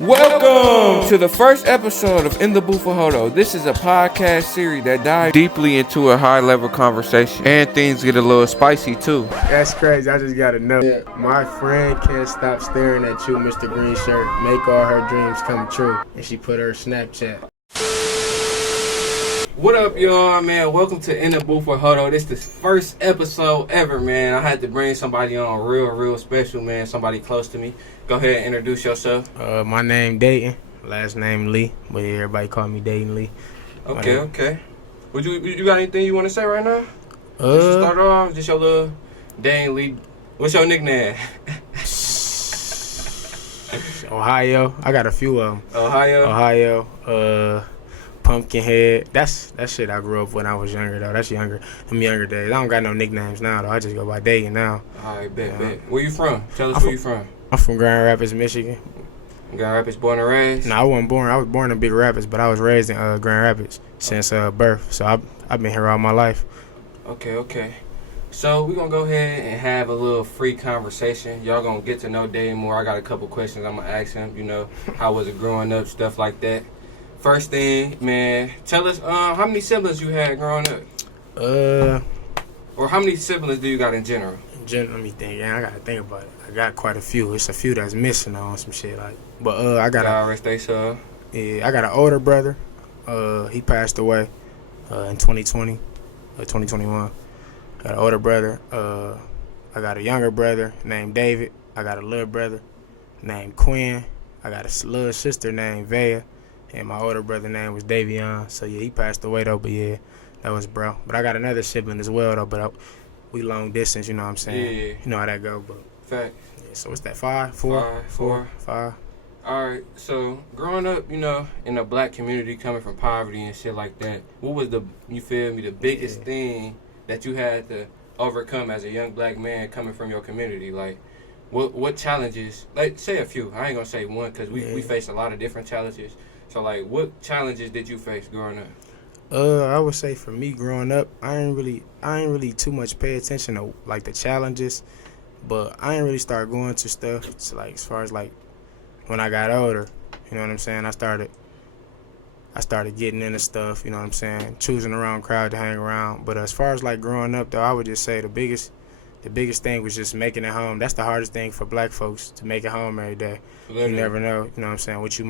Welcome to the first episode of In the Booth with Hodo. This is a podcast series that dives deeply into a high-level conversation, and things get a little spicy too. That's crazy. I just gotta know. My friend can't stop staring at you, Mr. Green Shirt. Make all her dreams come true. And she put her Snapchat. What up, y'all, man? Welcome to In the Booth with Hodo. This is the first episode ever, man. I had to bring somebody on real special, man. Somebody close to me. Go ahead and introduce yourself. My name Datyn. Last name Lee. But yeah, everybody call me Datyn Lee. Okay. Would you got anything you want to say right now? Just to start off, just your little Datyn Lee. What's your nickname? Ohio. I got a few of them. Ohio. Pumpkinhead. That's shit I grew up when I was younger though. That's younger. Them younger days. I don't got no nicknames now though. I just go by Datyn now. Alright, bet. Where you from? Tell us where you from. I'm from Grand Rapids, Michigan. Grand Rapids, born and raised? No, I wasn't born. I was born in Big Rapids, but I was raised in Grand Rapids since birth. So I've been here all my life. Okay. So we're gonna go ahead and have a little free conversation. Y'all gonna get to know Datyn more. I got a couple questions I'm gonna ask him. You know, how was it growing up, stuff like that. First thing, man, tell us how many siblings you had growing up? Or how many siblings do you got in general? Let me think. Yeah, I gotta think about it. I got quite a few. It's a few that's missing on some shit like. But I got. God rest they soul. Yeah, I got an older brother. He passed away in 2020, 2021. I got an older brother. I got a younger brother named David. I got a little brother named Quinn. I got a little sister named Vea. And my older brother name was Datyn. So yeah, he passed away though. But yeah, that was bro. But I got another sibling as well though. But we long distance, you know what I'm saying? Yeah. You know how that go. But fact. Yeah, so what's that? Four. All right. So growing up, you know, in a black community, coming from poverty and shit like that, what was the biggest thing that you had to overcome as a young black man coming from your community? Like, what challenges? Like, say a few. I ain't gonna say one because we faced a lot of different challenges. So, like, what challenges did you face growing up? I would say for me growing up, I ain't really too much pay attention to like the challenges, but I ain't really start going to stuff. It's like as far as like when I got older, you know what I'm saying. I started getting into stuff, you know what I'm saying, choosing the wrong crowd to hang around. But as far as like growing up though, I would just say the biggest thing was just making it home. That's the hardest thing for black folks, to make it home every day. Literally. You never know, you know what I'm saying, what you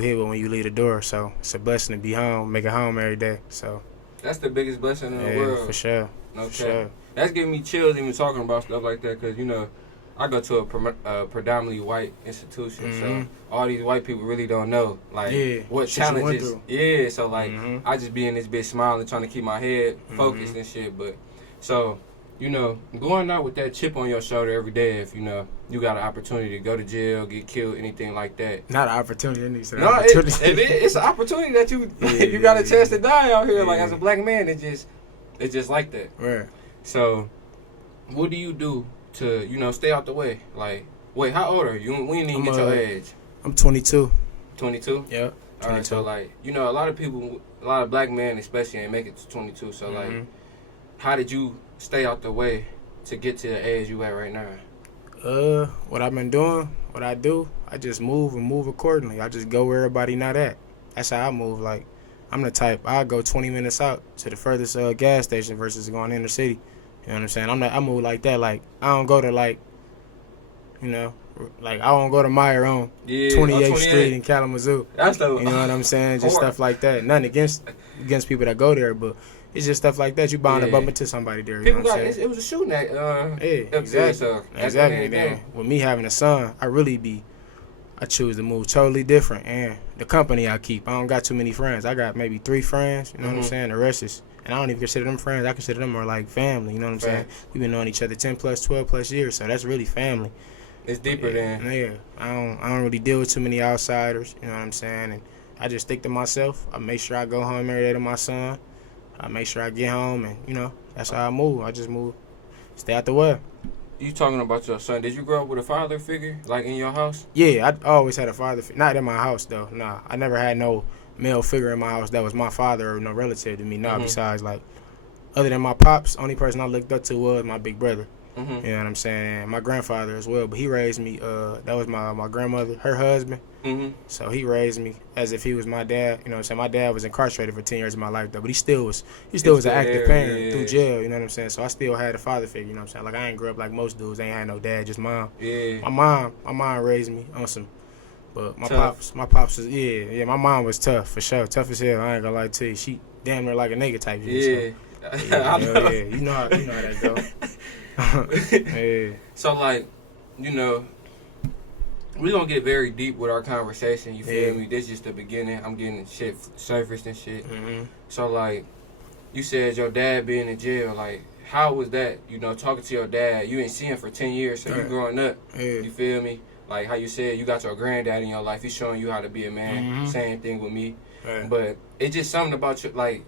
hit with when you leave the door. So it's a blessing to be home, make it home every day. So that's the biggest blessing in the world. For sure. Okay. For sure. That's giving me chills even talking about stuff like that because, you know, I go to a predominantly white institution, so all these white people really don't know, like, what challenges. Yeah, so, like, I just be in this bitch smiling, trying to keep my head focused and shit. But, so, you know, going out with that chip on your shoulder every day, if, you know, you got an opportunity to go to jail, get killed, anything like that. Not an opportunity. It's an opportunity that you got a chance to die out here. Yeah. Like, as a black man, it's just like that. Right. So, what do you do to, you know, stay out the way? Like, wait, how old are you? We didn't even get your age. I'm 22. 22? Yeah. 22. All right, so, like, you know, a lot of black men especially ain't make it to 22. So, like, how did you stay out the way to get to the age you at right now? What I've been doing, what I do, I just move accordingly. I just go where everybody not at. That's how I move. Like, I'm the type, I go 20 minutes out to the furthest gas station versus going inner city. You know what I'm saying? I move like that. Like, I don't go to, like, you know, like, I don't go to MEIJER on 28th Street in Kalamazoo. That's the, you know what I'm saying? Just stuff like that. Nothing against people that go there, but it's just stuff like that. You bound to bump into somebody there. You know what I'm saying? It was a shooting at exactly. So exactly. Then with me having a son, I choose to move totally different. And the company I keep, I don't got too many friends. I got maybe 3 friends. You know what I'm saying? The rest is, and I don't even consider them friends. I consider them more like family. You know what I'm saying? We've been knowing each other 10 plus, 12 plus years. So that's really family. It's deeper than. Yeah. I don't really deal with too many outsiders. You know what I'm saying? And I just stick to myself. I make sure I go home every day to my son. I make sure I get home, and, you know, that's how I move. I just move, stay out the way. You talking about your son. Did you grow up with a father figure, like, in your house? Yeah, I always had a father figure. Not in my house, though. Nah, I never had no male figure in my house that was my father or no relative to me. Nah, besides, like, other than my pops, only person I looked up to was my big brother. You know what I'm saying? And my grandfather as well, but he raised me. That was my grandmother, her husband. So he raised me as if he was my dad. You know what I'm saying? My dad was incarcerated for 10 years of my life though, but he still was an active parent through jail. You know what I'm saying? So I still had a father figure. You know what I'm saying? Like I ain't grew up like most dudes. I ain't had no dad, just mom. Yeah. My mom raised me on some. But my pops was my mom was tough for sure, tough as hell. I ain't gonna lie to you. She damn near like a nigga type. You know how that go. Yeah. So like, you know, we gonna get very deep with our conversation. You feel me? This is just the beginning. I'm getting shit surfaced and shit. So like, you said your dad being in jail. Like, how was that? You know, talking to your dad. You ain't seen him for 10 years, so you growing up. You feel me? Like how you said, you got your granddad in your life. He's showing you how to be a man. Same thing with me. But it's just something about you, like,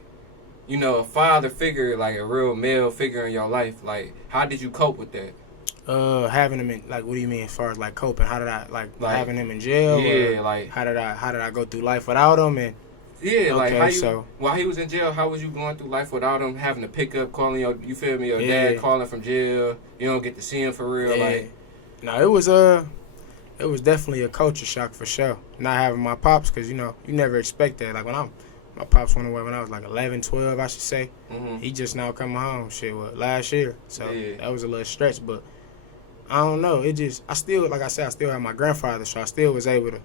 you know, a father figure, like a real male figure in your life. Like, how did you cope with that? Having him in, like, what do you mean as far as like coping? How did I like having him in jail? Yeah, like how did I go through life without him? And like how you while he was in jail, how was you going through life without him? Having to pick up, calling your, you feel me, your dad calling from jail. You don't get to see him for real. Like, no, it was definitely a culture shock for sure. Not having my pops, because, you know, you never expect that. Like, my pops went away when I was like 11, 12, I should say. He just now coming home, last year. So that was a little stretch. But I don't know. I still have my grandfather, so I still was able to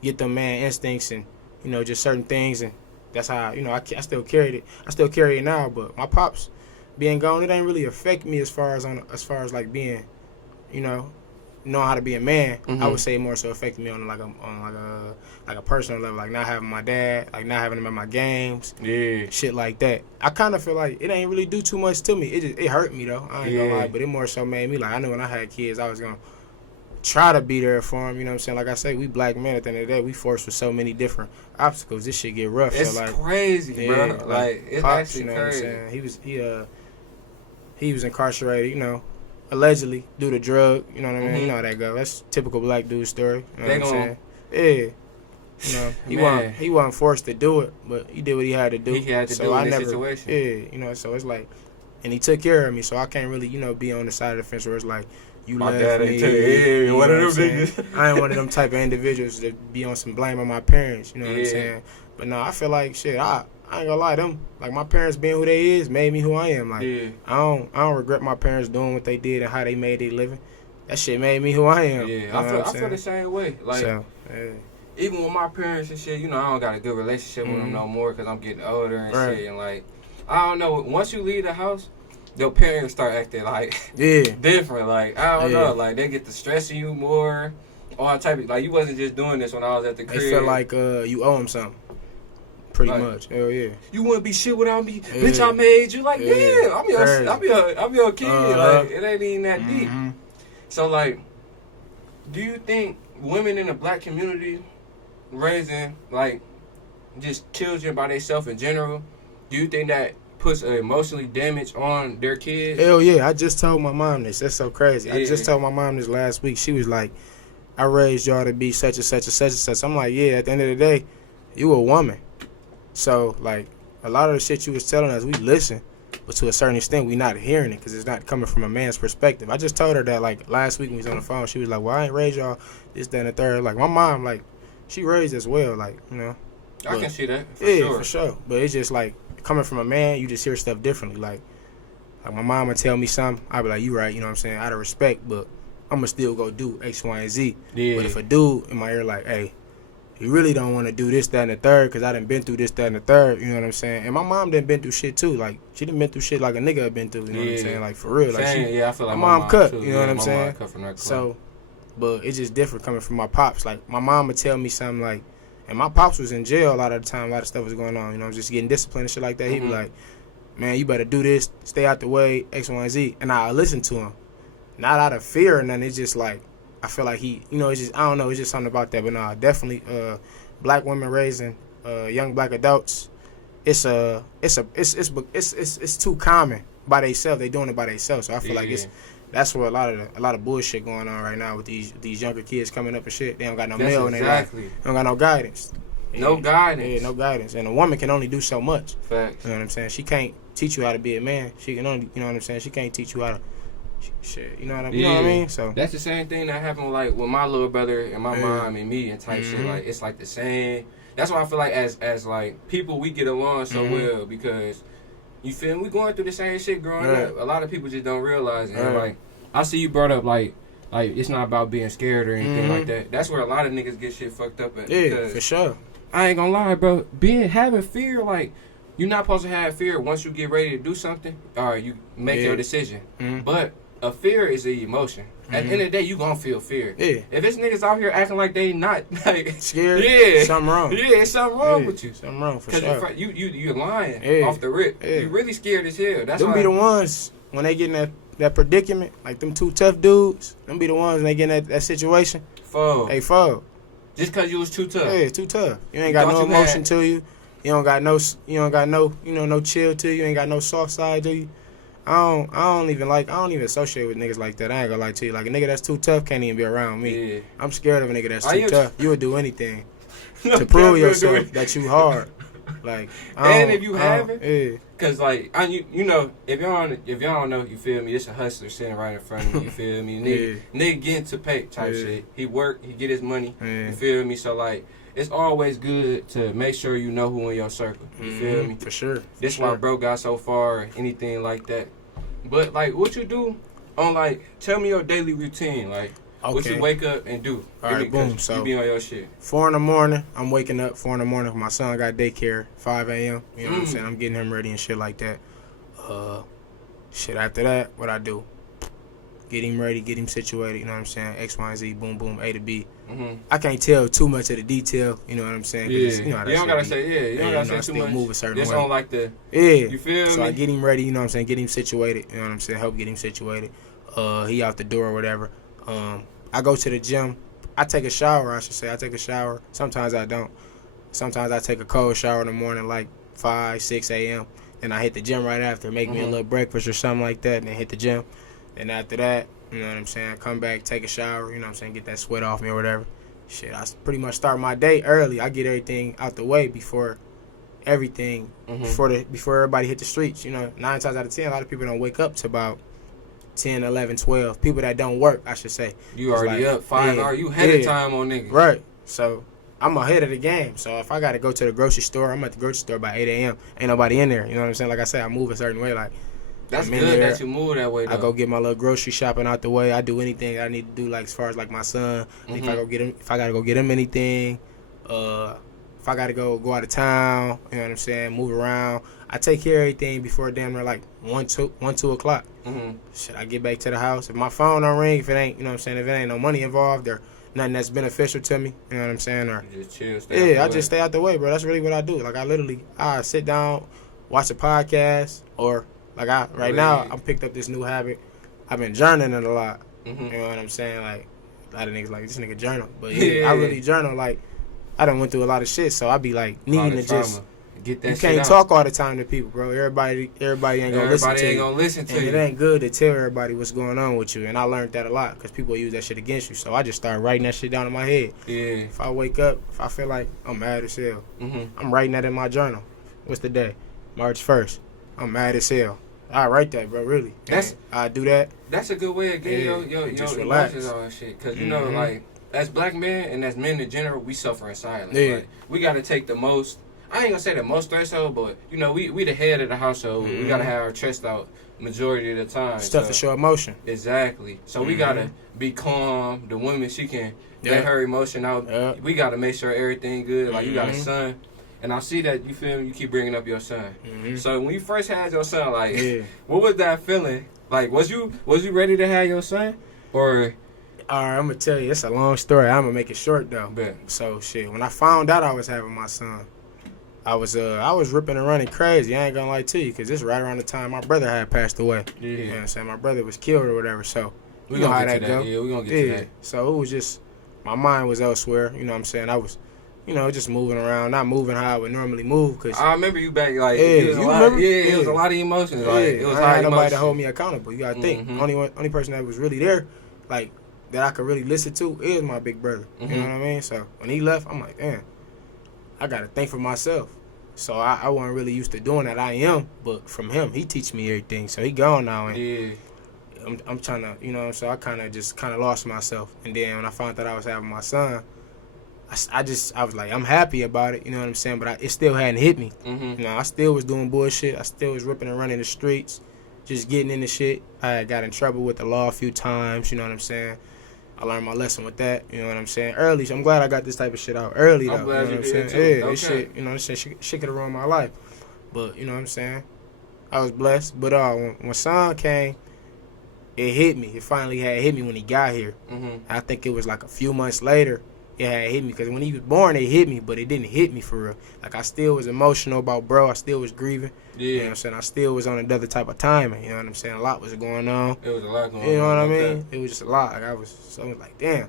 get them man instincts and, you know, just certain things. And that's how, you know, I still carried it. I still carry it now. But my pops being gone, it ain't really affect me as far as like being, you know how to be a man. I would say more so affected me on a personal level, like not having my dad, like not having him at my games, shit like that. I kind of feel like it ain't really do too much to me. It hurt me though. I ain't gonna lie, but it more so made me like, I knew when I had kids, I was gonna try to be there for them. You know what I'm saying? Like I say, we black men at the end of the day, we forced with so many different obstacles. This shit get rough. It's so like crazy, bro. Like it's Pops, actually you know crazy. What I'm saying? He was incarcerated, you know, allegedly due to drug, you know what I mean? You know how that go. That's typical black dude story. You know what I'm saying? Yeah. You know, he wasn't forced to do it, but he did what he had to do. He had to do in this situation. Yeah, you know, so it's like, and he took care of me, so I can't really, you know, be on the side of the fence where it's like, you my left me. One of them niggas. I ain't one of them type of individuals that be on some blame on my parents, you know what I'm saying? But no, I feel like, shit, I ain't gonna lie, them, like, my parents being who they is made me who I am. Like, I don't regret my parents doing what they did and how they made their living. That shit made me who I am. Yeah, I feel the same way. Like, so, even with my parents and shit, you know, I don't got a good relationship with them no more because I'm getting older and shit. And, like, I don't know, once you leave the house, your parents start acting, like, different. Like, I don't know, like, they get to stressing you more. All type of, like, you wasn't just doing this when I was at the crib. They feel like you owe them something. Pretty much. Hell yeah. You wouldn't be shit without me. Bitch, I made you. Like, I'm your kid. Like, it ain't even that deep. So, like, do you think women in the black community raising, like, just children by themselves in general, do you think that puts an emotionally damage on their kids? Hell yeah. I just told my mom this. That's so crazy. I just told my mom this last week. She was like, I raised y'all to be such and such and such and such. I'm like, yeah, at the end of the day, you a woman. So, like, a lot of the shit you was telling us, we listen, but to a certain extent, we not hearing it because it's not coming from a man's perspective. I just told her that, like, last week when we was on the phone, she was like, well, I ain't raised y'all this, that, and the third. Like, my mom, like, she raised as well, like, you know. I can see that, for sure. For sure. But it's just, like, coming from a man, you just hear stuff differently. Like my mom would tell me something, I'd be like, you right, you know what I'm saying, out of respect, but I'm going to still go do X, Y, and Z. Yeah. But if a dude in my ear like, hey, you really don't want to do this, that, and the third because I done been through this, that, and the third, you know what I'm saying? And my mom done been through shit too. Like, she done been through shit like a nigga had been through, you know what I'm saying? Like, for real. Like, I feel like my mom cut, too. You know what I'm saying? Cut from that so, but it's just different coming from my pops. Like, my mom would tell me something like, and my pops was in jail a lot of the time, a lot of stuff was going on, you know, just getting disciplined and shit like that. He'd be like, man, you better do this, stay out the way, X, Y, and Z. And I listen to him. Not out of fear or nothing, it's just like, I feel like he, you know, it's just, I don't know, it's just something about that. But no, definitely, black women raising young black adults, it's too common by themselves. They doing it by themselves. So I feel like that's where a lot of bullshit going on right now with these younger kids coming up and shit. They don't got no male in their life. They don't got no guidance. No guidance. Yeah, no guidance. And a woman can only do so much. Facts. You know what I'm saying? She can't teach you how to be a man. She can only, you know what I'm saying? She can't teach you how to shit, you know what I mean? You know what I mean? So that's the same thing that happened like with my little brother and my mom and me and type shit. Like it's like the same. That's why I feel like as like people we get along so well because you feel me? We going through the same shit growing up. A lot of people just don't realize it. And like I see you brought up like it's not about being scared or anything like that. That's where a lot of niggas get shit fucked up at. Yeah, for sure. I ain't gonna lie, bro. Having fear, like you're not supposed to have fear once you get ready to do something. Or you make your decision. But a fear is an emotion. At the end of the day, you gonna feel fear. Yeah. If it's niggas out here acting like they not like scared, something wrong. Yeah, it's something wrong with you. Something wrong for sure. Because you're lying off the rip. You really scared as hell. That's them why be the ones when they get in that predicament, like them two tough dudes. Them be the ones when they get in that situation. Fold. They fold. Just because you was too tough. Yeah, too tough. You ain't got no emotion to you. You don't got no no chill to you. You ain't got no soft side to you. I don't even associate with niggas like that. I ain't gonna lie to you. Like a nigga that's too tough can't even be around me. Yeah. I'm scared of a nigga that's too tough. You would do anything to prove yourself that you hard. Like and if you haven't, cause like you know if y'all don't know, you feel me? It's a hustler sitting right in front of me. You feel me? Nigga getting to pay type shit. He work, he get his money. You feel me? So like. It's always good to make sure you know who in your circle. You feel me? For sure. This why bro got so far or anything like that. But like what you do on like tell me your daily routine. Like what you wake up and do. Alright, boom. So you be on your shit. 4 a.m, I'm waking up 4 a.m. My son got daycare, 5 a.m. You know what I'm saying? I'm getting him ready and shit like that. Shit after that, what I do? Get him ready, get him situated, you know what I'm saying? X, Y, and Z, boom, boom, A to B. I can't tell too much of the detail, you know what I'm saying? Yeah, you don't gotta say, you don't gotta say too much. Move a certain Just way. on like the, you feel me? So I get him ready, you know what I'm saying? Get him situated, you know what I'm saying? Help get him situated. He out the door or whatever. I go to the gym. I take a shower, I should say. I take a shower. Sometimes I don't. Sometimes I take a cold shower in the morning, like 5, 6 a.m. And I hit the gym right after. Make me a little breakfast or something like that, and then hit the gym. And after that, you know what I'm saying, come back, take a shower, you know what I'm saying, get that sweat off me or whatever. Shit, I pretty much start my day early. I get everything out the way before everything, before everybody hit the streets. You know, 9 times out of 10, a lot of people don't wake up to about 10, 11, 12. People that don't work, I should say. You already up 5 hours. You ahead of time on niggas. Right. So I'm ahead of the game. So if I got to go to the grocery store, I'm at the grocery store by 8 a.m. Ain't nobody in there. You know what I'm saying? Like I said, I move a certain way. Like, that's good that you move that way, though. I go get my little grocery shopping out the way. I do anything I need to do, like as far as like my son. If I gotta go get him anything, if I gotta go out of town, you know what I'm saying, move around. I take care of everything before damn near like 1, 2 o'clock. Shit, I get back to the house. If my phone don't ring, if it ain't, you know what I'm saying, if it ain't no money involved or nothing that's beneficial to me, you know what I'm saying, or just chill, I just stay out the way, bro. That's really what I do. Like I sit down, watch a podcast, or like now, I'm picked up this new habit. I've been journaling a lot. You know what I'm saying? Like, a lot of niggas like, this nigga journal. But I really journal. Like, I done went through a lot of shit, so I be like, needing to just get that. You can't talk all the time to people, bro. Everybody ain't gonna listen to you. Everybody ain't gonna listen to you. And it ain't good to tell everybody what's going on with you. And I learned that a lot because people use that shit against you. So I just started writing that shit down in my head. Yeah. If I wake up, if I feel like I'm mad as hell, I'm writing that in my journal. What's the day? March 1st. I'm mad as hell. I write that, bro. Really. I do that. That's a good way of getting your emotions on shit. Cause you know, like as black men and as men in general, we suffer in silence. Yeah. Like, we gotta take the most. I ain't gonna say the most threshold, but you know, we the head of the household. We gotta have our chest out majority of the time. Stuff to show emotion. Exactly. So we gotta be calm. The woman, she can let her emotion out. We gotta make sure everything good. Like you got a son. And I see that, you feel me, you keep bringing up your son. So when you first had your son, like, what was that feeling? Like, was you ready to have your son? Or? All right, I'm going to tell you, it's a long story. I'm going to make it short, though. Bet. So, shit, when I found out I was having my son, I was ripping and running crazy. I ain't going to lie to you, because this is right around the time my brother had passed away. Yeah. You know what I'm saying? My brother was killed or whatever, so we know how that go. Yeah, we going to get to that. So it was just, my mind was elsewhere. You know what I'm saying? I was, you know, just moving around, not moving how I would normally move. Cause I remember you back, like, it was a lot of emotions. Like, it was I had nobody to hold me accountable. You got to think. Only person that was really there, like, that I could really listen to is my big brother. You know what I mean? So when he left, I'm like, damn, I got to think for myself. So I wasn't really used to doing that. I am, but from him, he teach me everything. So he gone now. And I'm trying to, you know, so I kind of lost myself. And then when I found out I was having my son, I was like, I'm happy about it, you know what I'm saying? But it still hadn't hit me. Mm-hmm. You know, I still was doing bullshit. I still was ripping and running the streets, just getting into shit. I had got in trouble with the law a few times, you know what I'm saying? I learned my lesson with that, you know what I'm saying? Early. So I'm glad I got this type of shit out early, though. I'm glad you know you what I'm did, saying? too. Yeah, Okay. this shit, you know, this shit could have ruined my life. But, you know what I'm saying? I was blessed. But when son came, it hit me. It finally had hit me when he got here. Mm-hmm. I think it was like a few months later it had hit me. Because when he was born, it hit me, but it didn't hit me for real. Like, I still was emotional about bro. I still was grieving. Yeah. You know what I'm saying? I still was on another type of timing. You know what I'm saying? A lot was going on. It was a lot going on. You know what I mean? Okay. It was just a lot. Like, I was like, damn.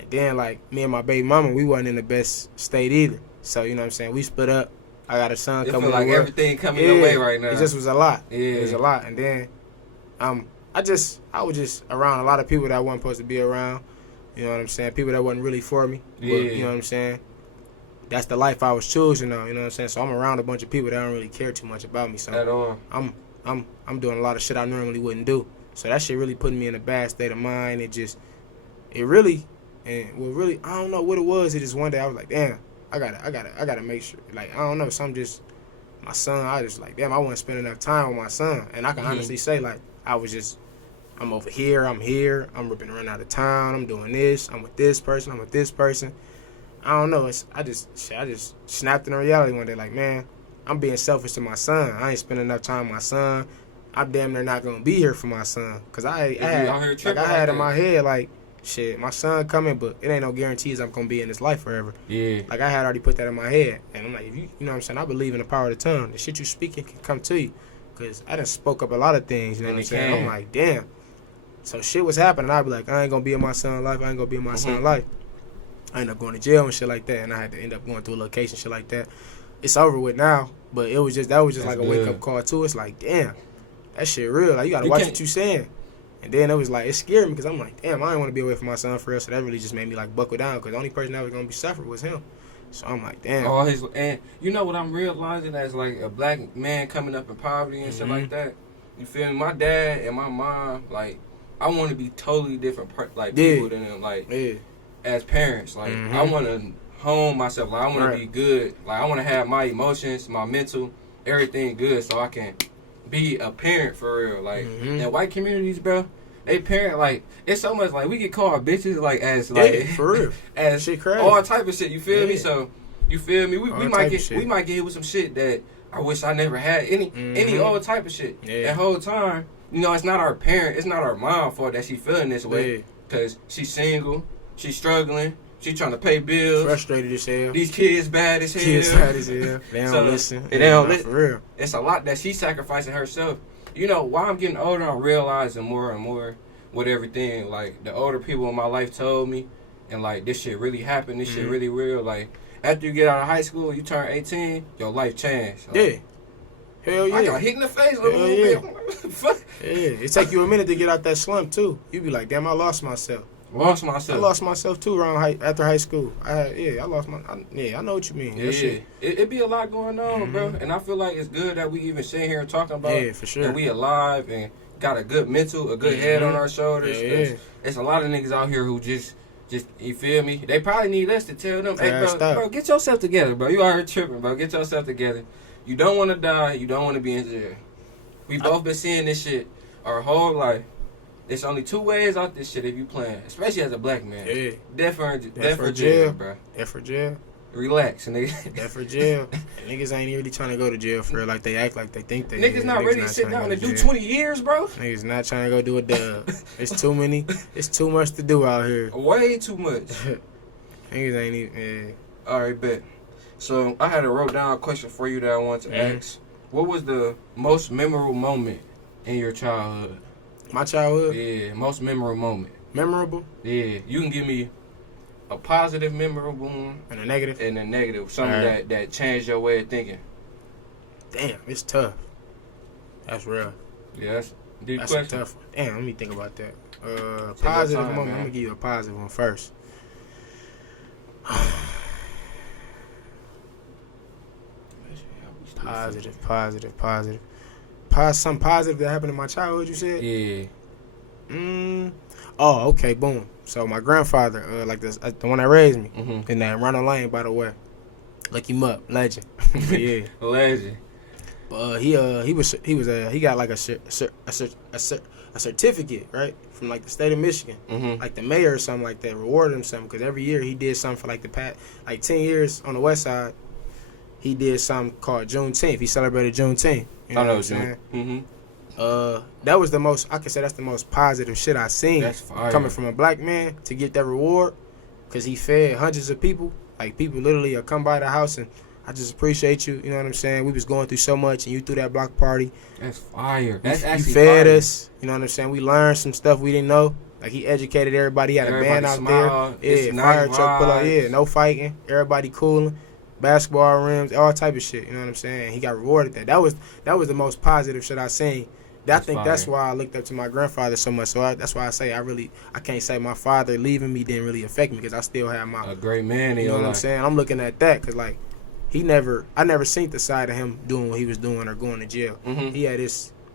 And then, like, me and my baby mama, we wasn't in the best state either. So, you know what I'm saying? We split up. I got a son coming. It feel like everything coming your way right now. It just was a lot. Yeah. It was a lot. And then, I was just around a lot of people that I wasn't supposed to be around. You know what I'm saying? People that wasn't really for me. Yeah. But, you know what I'm saying? That's the life I was choosing though, you know what I'm saying? So I'm around a bunch of people that don't really care too much about me. So at all. I'm doing a lot of shit I normally wouldn't do. So that shit really putting me in a bad state of mind. I don't know what it was. It just one day I was like, damn, I gotta make sure. Like, I don't know, my son, I just like, damn, I wasn't spending enough time with my son. And I can honestly say, like, I'm over here, I'm ripping around out of town, I'm doing this, I'm with this person. I don't know, I just snapped in reality one day, like, man, I'm being selfish to my son. I ain't spending enough time with my son. I'm damn near not gonna be here for my son. Cause I had in my head, like, shit, my son coming, but it ain't no guarantees I'm gonna be in his life forever. Yeah. Like, I had already put that in my head. And I'm like, if you know what I'm saying? I believe in the power of the tongue. The shit you speaking can come to you. Cause I done spoke up a lot of things, you know what I'm saying? I'm like, damn. So shit was happening. I'd be like, I ain't gonna be in my son's life. I end up going to jail and shit like that. And I had to end up going through a location, shit like that. It's over with now. But that was just like a wake-up call, too. It's like, damn, that shit real. Like, you gotta watch what you saying. And then it was like, it scared me because I'm like, damn, I didn't want to be away from my son for real. So that really just made me, like, buckle down because the only person that was going to be suffered was him. So I'm like, damn. And you know what I'm realizing as, like, a black man coming up in poverty and shit like that? You feel me? My dad and my mom, like, I want to be totally different, people than them. Like, as parents, like, I want to hone myself. Like, I want to be good. Like, I want to have my emotions, my mental, everything good so I can be a parent for real. Like, in white communities, bro, they parent, like, it's so much, like, we get called bitches, like, as, like, for real. as shit crazy. All type of shit, you feel me? So, you feel me? We might get hit with some shit that I wish I never had. Any old type of shit. Yeah. That whole time, you know, it's not our parent, it's not our mom fault that she feeling this way. Because she's single, she's struggling, she trying to pay bills. Frustrated as hell. These kids bad as hell. They don't listen. They don't listen. For real. It's a lot that she's sacrificing herself. You know, while I'm getting older, I'm realizing more and more with everything. Like, the older people in my life told me, and, like, this shit really happened, this shit really real. Like, after you get out of high school, you turn 18, your life changed. Like, Hell yeah. I got hit in the face a little bit. It take you a minute to get out that slump, too. You be like, damn, I lost myself. I lost myself, too, after high school. I know what you mean. Yeah. It be a lot going on, bro. And I feel like it's good that we even sitting here talking about for sure. that we alive and got a good mental, a good head on our shoulders. There's a lot of niggas out here who just, you feel me? They probably need us to tell them, hey, bro, get yourself together, bro. You out here tripping, bro. Get yourself together. You don't want to die. You don't want to be in jail. We both been seeing this shit our whole life. There's only two ways out this shit if you playing, especially as a black man. Yeah. Death for jail, bro. Death for jail. Relax, nigga. Death for jail. Niggas ain't really trying to go to jail for it like they act like they think they Niggas not ready to sit down and do 20 years, bro. Niggas not trying to go do a dub. It's too much to do out here. Way too much. Niggas ain't even, Alright, bet. So, I had wrote down a question for you that I wanted to ask. What was the most memorable moment in your childhood? My childhood? Yeah, most memorable moment. Memorable? Yeah, you can give me a positive, memorable one. And a negative? And a negative. Something that changed your way of thinking. Damn, it's tough. That's real. Yeah, that's a tough one. Damn, let me think about that. Positive moment. I'm going to give you a positive one first. Positive. Something positive that happened in my childhood, you said? Yeah. Oh, okay, boom. So my grandfather, like this, the one that raised me, in that Ronald Lane, by the way. Look him up, legend. Yeah, legend. But he got like a certificate, right, from like the state of Michigan, like the mayor or something like that, rewarded him something because every year he did something for like the past 10 years on the west side. He did something called Juneteenth. He celebrated Juneteenth. You know what I'm saying? That was the most, I can say that's the most positive shit I seen coming from a black man to get that reward, because he fed hundreds of people. Like, people literally come by the house and, I just appreciate you. You know what I'm saying? We was going through so much, and you threw that block party. That's fire. That's actually you fed fire. us. You know what I'm saying? We learned some stuff we didn't know. Like, he educated everybody. He had a band out smiled. there. Yeah, fire truck pull up. Yeah, no fighting. Everybody cooling. Basketball rims, all type of shit. You know what I'm saying? He got rewarded that. That was the most positive shit I seen. I think that's why I looked up to my grandfather so much. So that's why I say I can't say my father leaving me didn't really affect me, because I still have a great man. You know what I'm saying? I'm looking at that because like I never seen the side of him doing what he was doing or going to jail.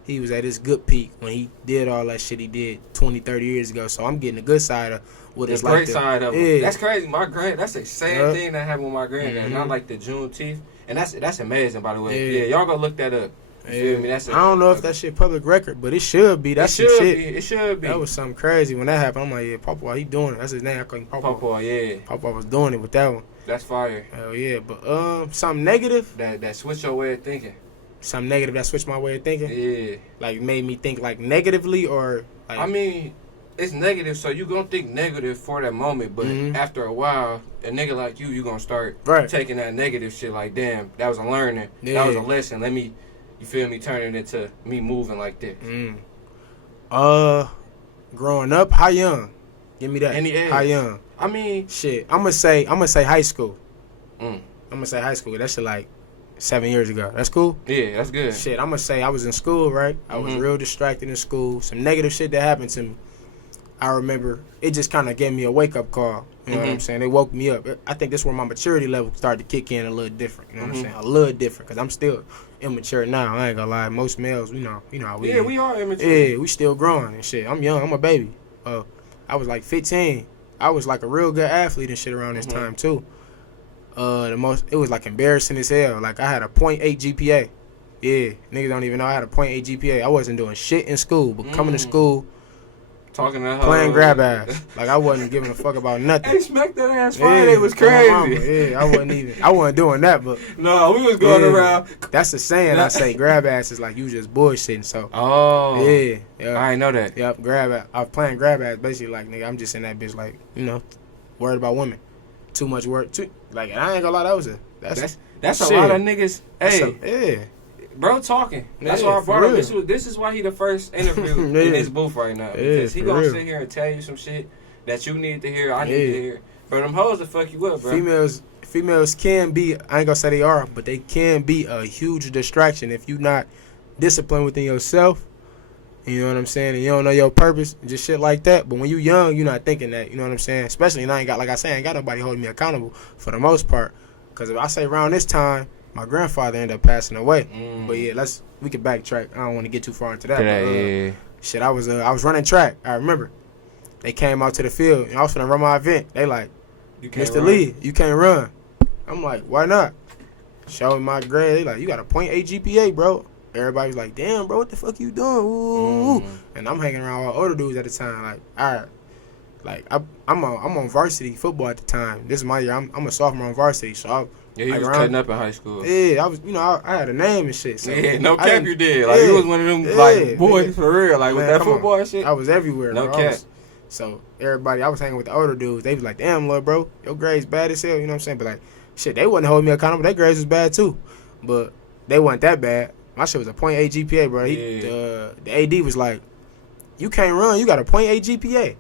He was at his good peak when he did all that shit he did 20, 30 years ago. So I'm getting the good side of what it's like. The great side of it. That's crazy. That's the same thing that happened with my granddad. Not like the Juneteenth. And that's amazing, by the way. Yeah, y'all go look that up. You feel me? I don't know if that shit public record, but it should be. That's some shit. It should be. That was something crazy when that happened. I'm like, yeah, Papa, he doing it. That's his name. I call him Papa. Papa, yeah. Papa was doing it with that one. That's fire. Hell yeah. But something negative? That switched your way of thinking. Something negative that switched my way of thinking? Yeah. Like, made me think, like, negatively, or... like, I mean, it's negative, so you gonna think negative for that moment, but after a while, a nigga like you gonna start taking that negative shit like, damn, that was a learning. Yeah. That was a lesson. Let me, you feel me, turn it into me moving like this. Growing up, how young? Give me that. Any age. How young? I mean... shit, I'm gonna say high school. I'm gonna say high school. That shit like 7 years ago. That's cool? Yeah, that's good. Shit, I'm gonna say I was in school, right? I was real distracted in school. Some negative shit that happened to me. I remember it just kind of gave me a wake-up call. You know what I'm saying? They woke me up. I think that's where my maturity level started to kick in a little different. You know what I'm saying? A little different, because I'm still immature now. I ain't gonna lie. Most males, you know how we we are immature. Yeah, we still growing and shit. I'm young. I'm a baby. I was like 15. I was like a real good athlete and shit around this time, too. It was like embarrassing as hell. Like, I had a .8 GPA. Yeah, niggas don't even know I had a .8 GPA. I wasn't doing shit in school, but coming to school, talking to playing grab ass. Like, I wasn't giving a fuck about nothing. Hey, smack that ass Friday was crazy. Yeah, I wasn't doing that, but no, we was going around. That's the saying I say. Grab ass is like you just bullshitting. So yeah, I ain't know that. Yep, grab ass. I was playing grab ass, basically like, nigga, I'm just in that bitch, like, you know, worried about women. Too much work. Like, I ain't gonna lie, that's a lot of niggas. Hey, bro, talking. That's why I brought him. This is why he the first interview in this booth right now, because he gonna sit here and tell you some shit that you need to hear. I need to hear. Bro, them hoes will fuck you up, bro. Females can be. I ain't gonna say they are, but they can be a huge distraction if you not disciplined within yourself. You know what I'm saying? And you don't know your purpose, and just shit like that. But when you young, you're not thinking that. You know what I'm saying? Especially, and I ain't got nobody holding me accountable for the most part. Because if I say around this time, my grandfather ended up passing away. But yeah, we could backtrack. I don't want to get too far into that. Shit, I was running track. I remember. They came out to the field, and I was finna run my event. They like, Mr. Lee, you can't run. I'm like, why not? Showing my grade. They like, you got a .8 GPA, bro. Everybody was like, damn, bro, what the fuck you doing? Ooh. And I'm hanging around all older dudes at the time. Like, all right. Like, I'm on varsity football at the time. This is my year. I'm a sophomore on varsity. So you was cutting up in high school. Yeah, I was, I had a name and shit. So no cap you did. Like, you was one of them, like, boys for real. Like, with that football and shit. I was everywhere, no bro. cap. So everybody, I was hanging with the older dudes. They was like, damn, little bro, your grades bad as hell. You know what I'm saying? But, like, shit, they wasn't holding me accountable. Their grades was bad, too. But they wasn't that bad. My shit was a .8 GPA, bro. The AD was like, you can't run. You got a .8 GPA.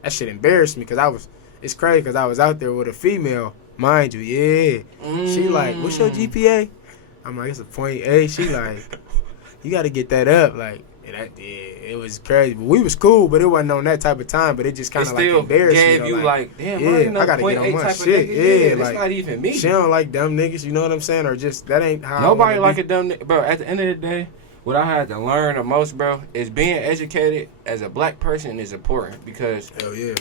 That shit embarrassed me because it's crazy because I was out there with a female, mind you. Yeah. She like, what's your GPA? I'm like, it's a .8. She like, you got to get that up. Like, it was crazy. But we was cool, but it wasn't on that type of time. But it just kind of like embarrassed me. Gave you like, damn, I got to get on my shit. Yeah, like, it's not even me. She don't like dumb niggas, you know what I'm saying? Or just, that ain't how. Nobody like a dumb nigga. Bro, at the end of the day, what I had to learn the most, bro, is being educated as a black person is important because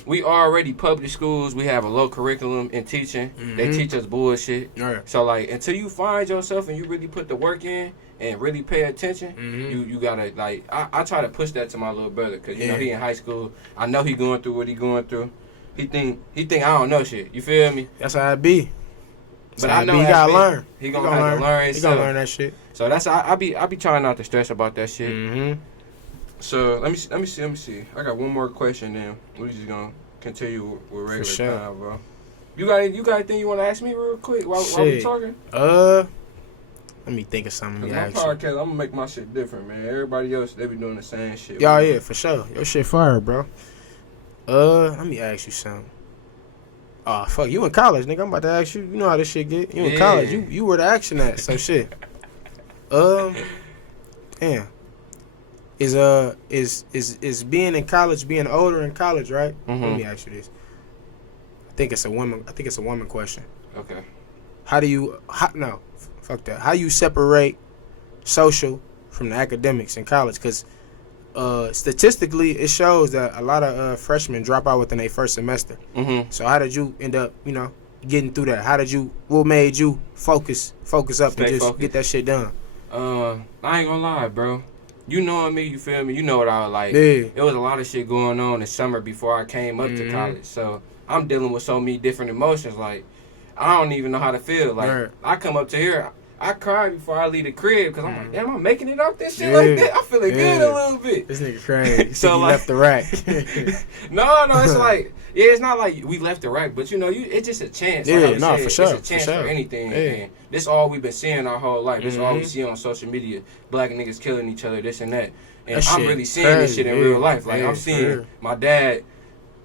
we already public schools. We have a low curriculum in teaching. Mm-hmm. They teach us bullshit. Right. So, like, until you find yourself and you really put the work in and really pay attention, you gotta, like, I try to push that to my little brother because, you know, he in high school. I know he going through what he going through. He think I don't know shit. You feel me? That's how it be. But I know he gotta learn. He gonna have to learn. He gonna learn that shit. So that's I be trying not to stress about that shit. Mm-hmm. So let me see. I got one more question. Then we just gonna continue with regular time, bro. You got anything you want to ask me real quick while we talking? Let me think of something. My podcast, I'm gonna make my shit different, man. Everybody else they be doing the same shit. Yeah, for sure. Your shit fire, bro. Let me ask you something. Oh, fuck, you in college, nigga. I'm about to ask you. You know how this shit get. You in college. You were the action at, so shit. Damn. Is being in college, being older in college, right? Mm-hmm. Let me ask you this. I think it's a woman question. Okay. Fuck that. How you separate social from the academics in college? Because statistically, it shows that a lot of freshmen drop out within their first semester. Mm-hmm. So how did you end up, getting through that? What made you focus up and just get that shit done? I ain't gonna lie, bro. You knowing me, you feel me? You know what I was like. Yeah. It was a lot of shit going on the summer before I came up to college. So I'm dealing with so many different emotions. Like, I don't even know how to feel. Like, I come up to here, I cry before I leave the crib because I'm like, damn, I'm making it up this shit like that. I feeling good a little bit. This nigga crazy. So like, left the rack. No, it's like, it's not like we left the rack, but it's just a chance. Like for sure. It's a chance for anything. And this all we've been seeing our whole life. This all we see on social media. Black niggas killing each other, this and that. And I'm really seeing this shit in real life. Like, I'm seeing my dad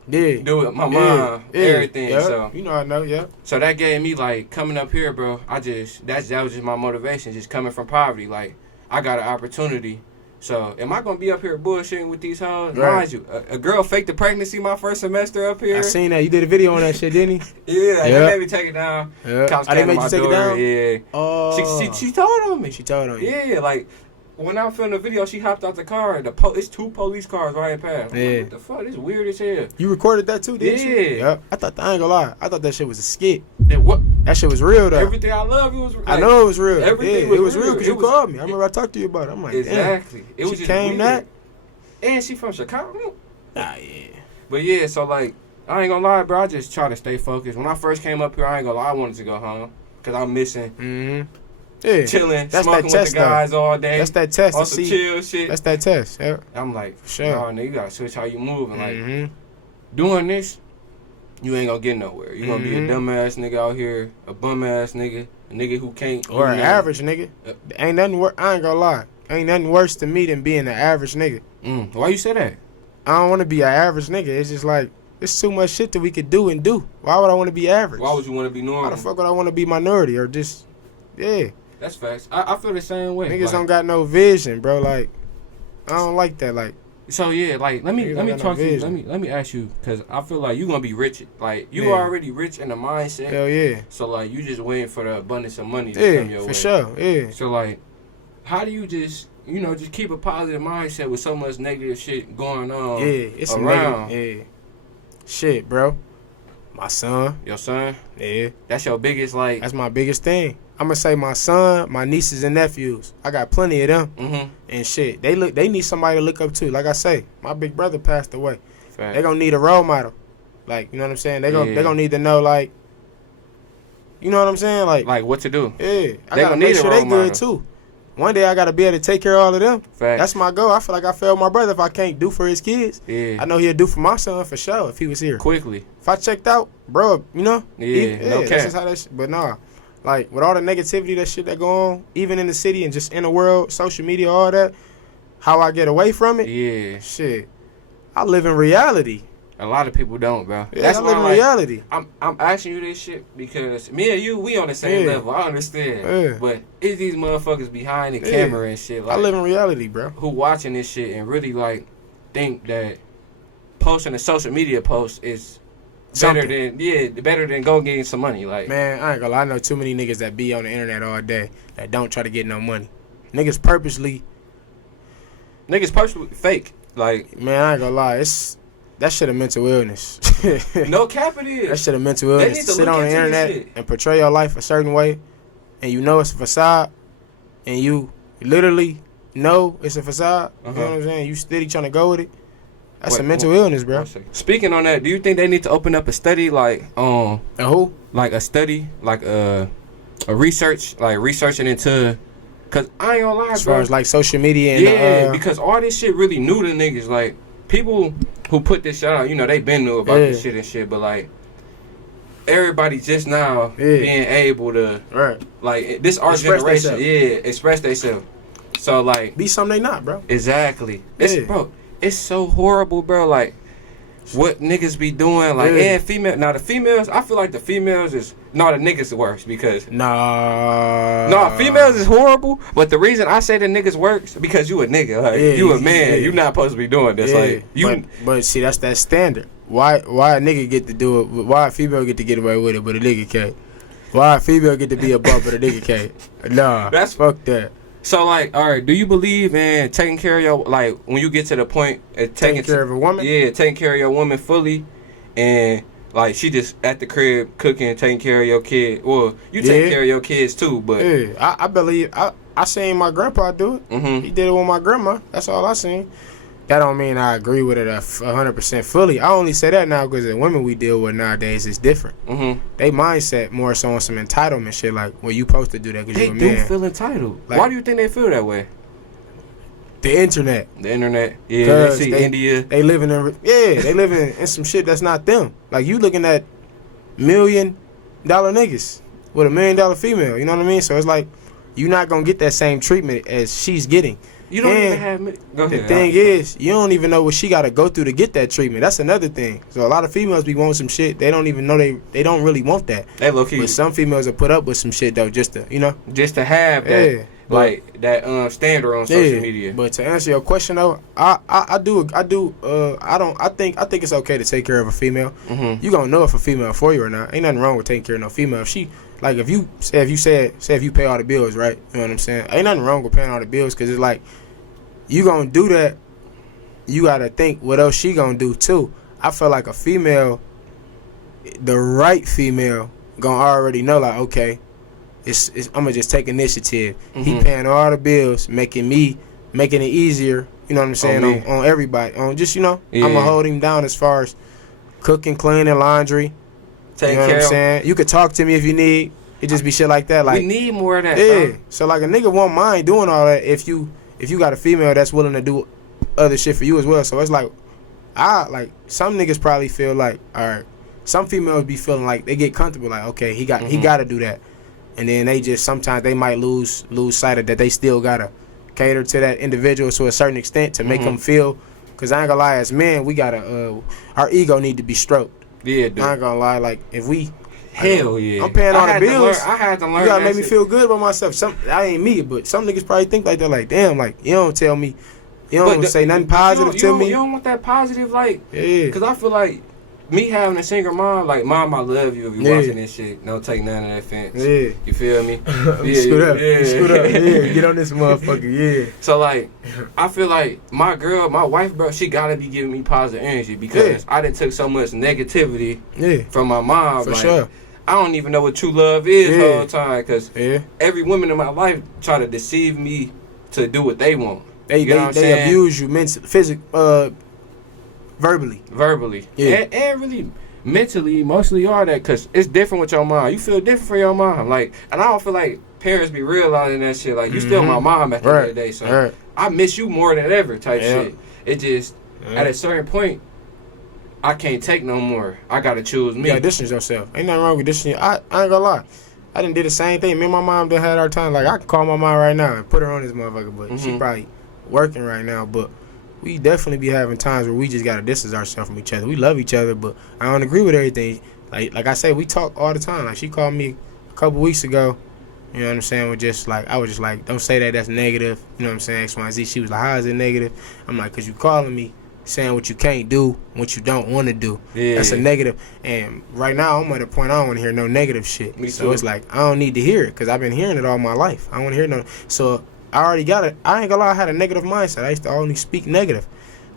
do it, my mom, everything. Yeah. So I know, yeah. So that gave me, like, coming up here, bro. That was just my motivation, just coming from poverty. Like, I got an opportunity. So am I gonna be up here bullshitting with these hoes? Right. Mind you, a girl faked the pregnancy my first semester up here. I seen that. You did a video on that shit, didn't he? Yeah, they made me take it down. Yeah. I didn't make you take it down. Yeah. Oh. She told on me. She told on you. Yeah, like. When I filmed the video, she hopped out the car. It's 2 police cars right past. Like, what the fuck? This is weird as hell. You recorded that too, didn't you? Yeah. I ain't gonna lie. I thought that shit was a skit. What? That shit was real though. Everything I love, it was real. I know it was real. Everything was real because you called me. I remember I talked to you about it. I'm like, exactly. Damn. It was she just came weird. that. And she from Chicago. Nah, yeah. But yeah, so like, I ain't gonna lie, bro. I just try to stay focused. When I first came up here, I ain't gonna lie. I wanted to go home because I'm missing. Mm-hmm. Yeah. Chilling, smoking with the guys all day. That's that test. On some chill shit. That's that test. Yeah. I'm like, for sure. Nigga, you gotta switch how you move. And like, doing this, you ain't gonna get nowhere. You gonna be a dumbass nigga out here, a bum ass nigga, a nigga who can't. Or an average nigga. Ain't nothing worse. I ain't gonna lie. Ain't nothing worse to me than being an average nigga. Why you say that? I don't want to be an average nigga. It's just like, it's too much shit that we could do and do. Why would I want to be average? Why would you want to be normal? Why the fuck would I want to be minority or just, That's facts. I feel the same way. Niggas don't got no vision, bro. Like, I don't like that. Like, so yeah, like let me talk to you. Let me ask you, cause I feel like you gonna be rich. Like you already rich in the mindset. Hell yeah. So like you just waiting for the abundance of money to come your way. For sure. Yeah. So like, how do you just keep a positive mindset with so much negative shit going on? Yeah, it's around. Yeah. Shit, bro. My son. Your son? Yeah. That's your biggest like. That's my biggest thing. I'm gonna say my son, my nieces and nephews. I got plenty of them. Mm-hmm. And shit, they need somebody to look up to. Like I say, my big brother passed away. Fact. They gonna need a role model. Like, you know what I'm saying? They gonna need to know, like, you know what I'm saying? Like what to do. Yeah. I gotta make sure they good too. One day I gotta be able to take care of all of them. Fact. That's my goal. I feel like I failed my brother if I can't do for his kids. Yeah. I know he'll do for my son for sure if he was here. Quickly. If I checked out, bro, you know? No cap. That's just how that shit. But nah. Like, with all the negativity, that shit that go on, even in the city and just in the world, social media, all that, how I get away from it? Yeah. Shit. I live in reality. A lot of people don't, bro. Yeah, I live in reality. I'm asking you this shit because me and you, we on the same level. I understand. Yeah. But it's these motherfuckers behind the camera and shit. Like, I live in reality, bro. Who watching this shit and really, like, think that posting a social media post is better than go getting some money. Like, man, I ain't gonna lie. I know too many niggas that be on the internet all day that don't try to get no money. Niggas purposely Niggas personally fake. Like, man, I ain't gonna lie, that shit a mental illness. No cap it is. That shit a mental illness. To sit on the internet and portray your life a certain way, and you know it's a facade, and you literally know it's a facade. You know what I'm saying? You steady trying to go with it. That's a mental illness, bro. Speaking on that, do you think they need to open up a study like a who? Like a study, like a research, like researching into, cause I ain't gonna lie, as far as like social media and because all this shit really new to niggas. Like people who put this shit out, you know, they been new about this shit and shit, but like everybody just now being able to like this our generation, express themselves. So like be something they not, bro. Exactly. Bro, it's so horrible, bro. Like what niggas be doing, like and female. Now the females, I feel like the females is the niggas worse because females is horrible. But the reason I say the niggas works because you a nigga, like you a man, you not supposed to be doing this. Like you, but see that's that standard. Why a nigga get to do it? Why a female get to get away with it, but a nigga can't? Why a female get to be above, but a nigga can't? Nah, that's fuck that. So, like, all right, do you believe in taking care of your, like, when you get to the point of taking care of a woman? Yeah, taking care of your woman fully, and, like, she just at the crib cooking, taking care of your kid. Well, you take care of your kids, too, but... Yeah, I believe, I seen my grandpa do it. He did it with my grandma. That's all I seen. That don't mean I agree with it 100% fully. I only say that now because the women we deal with nowadays is different. They mindset more so on some entitlement shit, like, well, you supposed to do that because you're a man. They do feel entitled. Like, why do you think they feel that way? The internet. Yeah, they see India. They living in some shit that's not them. Like, you looking at $1 million niggas with $1 million female, you know what I mean? So it's like, you're not going to get that same treatment as she's getting. You don't even have... Go ahead. The thing is, you don't even know what she got to go through to get that treatment. That's another thing. So a lot of females be wanting some shit. They don't even know they don't really want that. They low key. But some females will put up with some shit, though, just to, you know? Just to have that, like, that standard on social media. But to answer your question, though, I think it's okay to take care of a female. You gonna know if a female for you or not. Ain't nothing wrong with taking care of no female. If she... Like, if you pay all the bills, right? You know what I'm saying? Ain't nothing wrong with paying all the bills because it's like, you gonna do that, you gotta think what else she gonna do, too. I feel like a female, the right female, gonna already know, like, okay, it's I'm gonna just take initiative. He paying all the bills, making it easier, you know what I'm saying, on everybody. On just, you know, I'm gonna hold him down as far as cooking, cleaning, laundry. You know what I'm saying? You could talk to me if you need. It just be shit like that. Like, we need more of that. Bro. So like a nigga won't mind doing all that if you got a female that's willing to do other shit for you as well. So it's like, some niggas probably feel like, all right, some females be feeling like they get comfortable, like, okay, he got to do that, and then they just sometimes they might lose sight of that they still gotta cater to that individual to a certain extent to make them feel. Cause I ain't gonna lie, as men, we gotta our ego need to be stroked. Yeah, dude. I ain't gonna lie, like, if we... Hell yeah. I'm paying all the bills. I had to learn. You gotta make me feel good about myself. I ain't me, but some niggas probably think like that, like, damn, like, you don't tell me, you don't say nothing positive to me. You don't want that positive, like, yeah. Cause I feel like me having a single mom, like, Mom, I love you if you watching this shit. Don't take none of that offense. Yeah. You feel me? Scoot up. Yeah, get on this motherfucker, yeah. So, like, I feel like my wife, bro, she gotta be giving me positive energy because I done took so much negativity from my mom. For like, sure. I don't even know what true love is the whole time because every woman in my life try to deceive me to do what they want. They abuse you mentally, physically, verbally, and really mentally, emotionally, all that. Cause it's different with your mom. You feel different for your mom, like, and I don't feel like parents be realizing that shit. Like, you still my mom at the end of the day, so I miss you more than ever, type shit. It just at a certain point, I can't take no more. I gotta choose me. You gotta distance yourself. Ain't nothing wrong with distancing. I ain't gonna lie. I done did the same thing. Me and my mom done had our time. Like, I can call my mom right now and put her on this motherfucker, but she probably working right now. But we definitely be having times where we just gotta distance ourselves from each other. We love each other, but I don't agree with everything. Like I say, we talk all the time. Like, she called me a couple weeks ago. You know what I'm saying? I was just like, don't say that. That's negative. You know what I'm saying? X, Y, Z. She was like, how is it negative? I'm like, cause you calling me, saying what you can't do, what you don't want to do. Yeah. That's a negative. And right now, I'm at a point I don't want to hear no negative shit. Me so too. It's like, I don't need to hear it because I've been hearing it all my life. I don't want to hear no. So I already got it. I ain't gonna lie, I had a negative mindset. I used to only speak negative.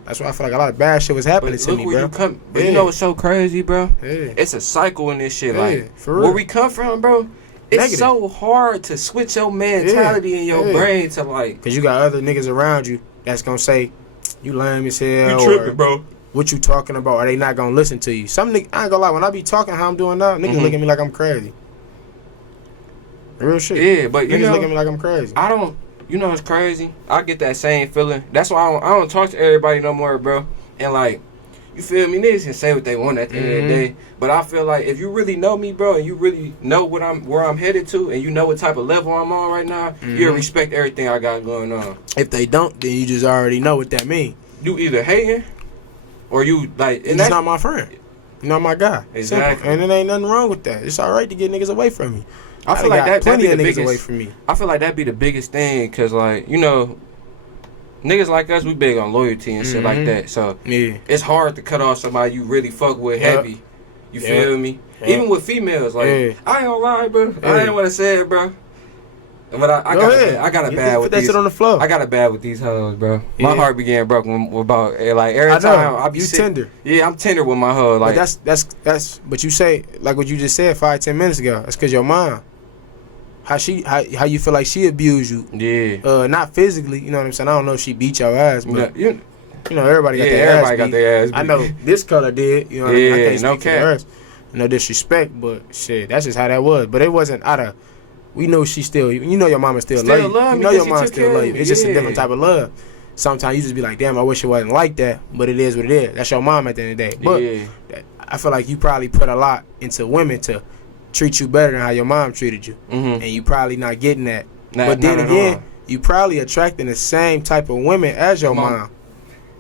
That's why I feel like a lot of bad shit was happening to me, bro. But you know what's so crazy, bro? Yeah. It's a cycle in this shit. Like, for real. Where we come from, bro, it's so hard to switch your mentality in your brain to, like... Because you got other niggas around you that's gonna say, you lame as hell. You tripping, bro. What you talking about? Are they not gonna listen to you? Some niggas, I ain't gonna lie, when I be talking how I'm doing now, niggas look at me like I'm crazy. Real shit. Yeah, but you niggas look at me like I'm crazy. I don't... You know what's crazy? I get that same feeling. That's why I don't talk to everybody no more, bro. And, like, you feel me? Niggas can say what they want at the end of the day. But I feel like if you really know me, bro, and you really know where I'm headed to, and you know what type of level I'm on right now, you'll respect everything I got going on. If they don't, then you just already know what that means. You either hating, or you, like... You're not my friend. You're not my guy. Exactly. Simple. And it ain't nothing wrong with that. It's all right to get niggas away from me. I feel like that'd be the biggest, away from me. I feel like that'd be the biggest thing, because, like, you know, niggas like us, we big on loyalty and shit like that. So it's hard to cut off somebody you really fuck with heavy. You feel me? Even with females, like, I ain't gonna lie, bro. I ain't want to say it, bro. But I got a bad with these. Put that shit on the floor. I got a bad with these hoes, bro. My heart began broken about, like, every time I be tender. Yeah, I'm tender with my hoe. Like, but that's. But you say, like what you just said 5-10 minutes ago. That's because your mom. How you feel like she abused you? Yeah. Not physically. You know what I'm saying? I don't know if she beat your ass, but you know everybody got their ass beat. I know this color did. You know what I mean? I can't speak for hers. No disrespect, but shit, that's just how that was. But it wasn't out of. We know she still. You know your mama still love you. You know your mom still love you. It's just a different type of love. Sometimes you just be like, damn, I wish it wasn't like that. But it is what it is. That's your mom at the end of the day. But I feel like you probably put a lot into women to treat you better than how your mom treated you. And you probably not getting that. But then again, you probably attracting the same type of women as your mom.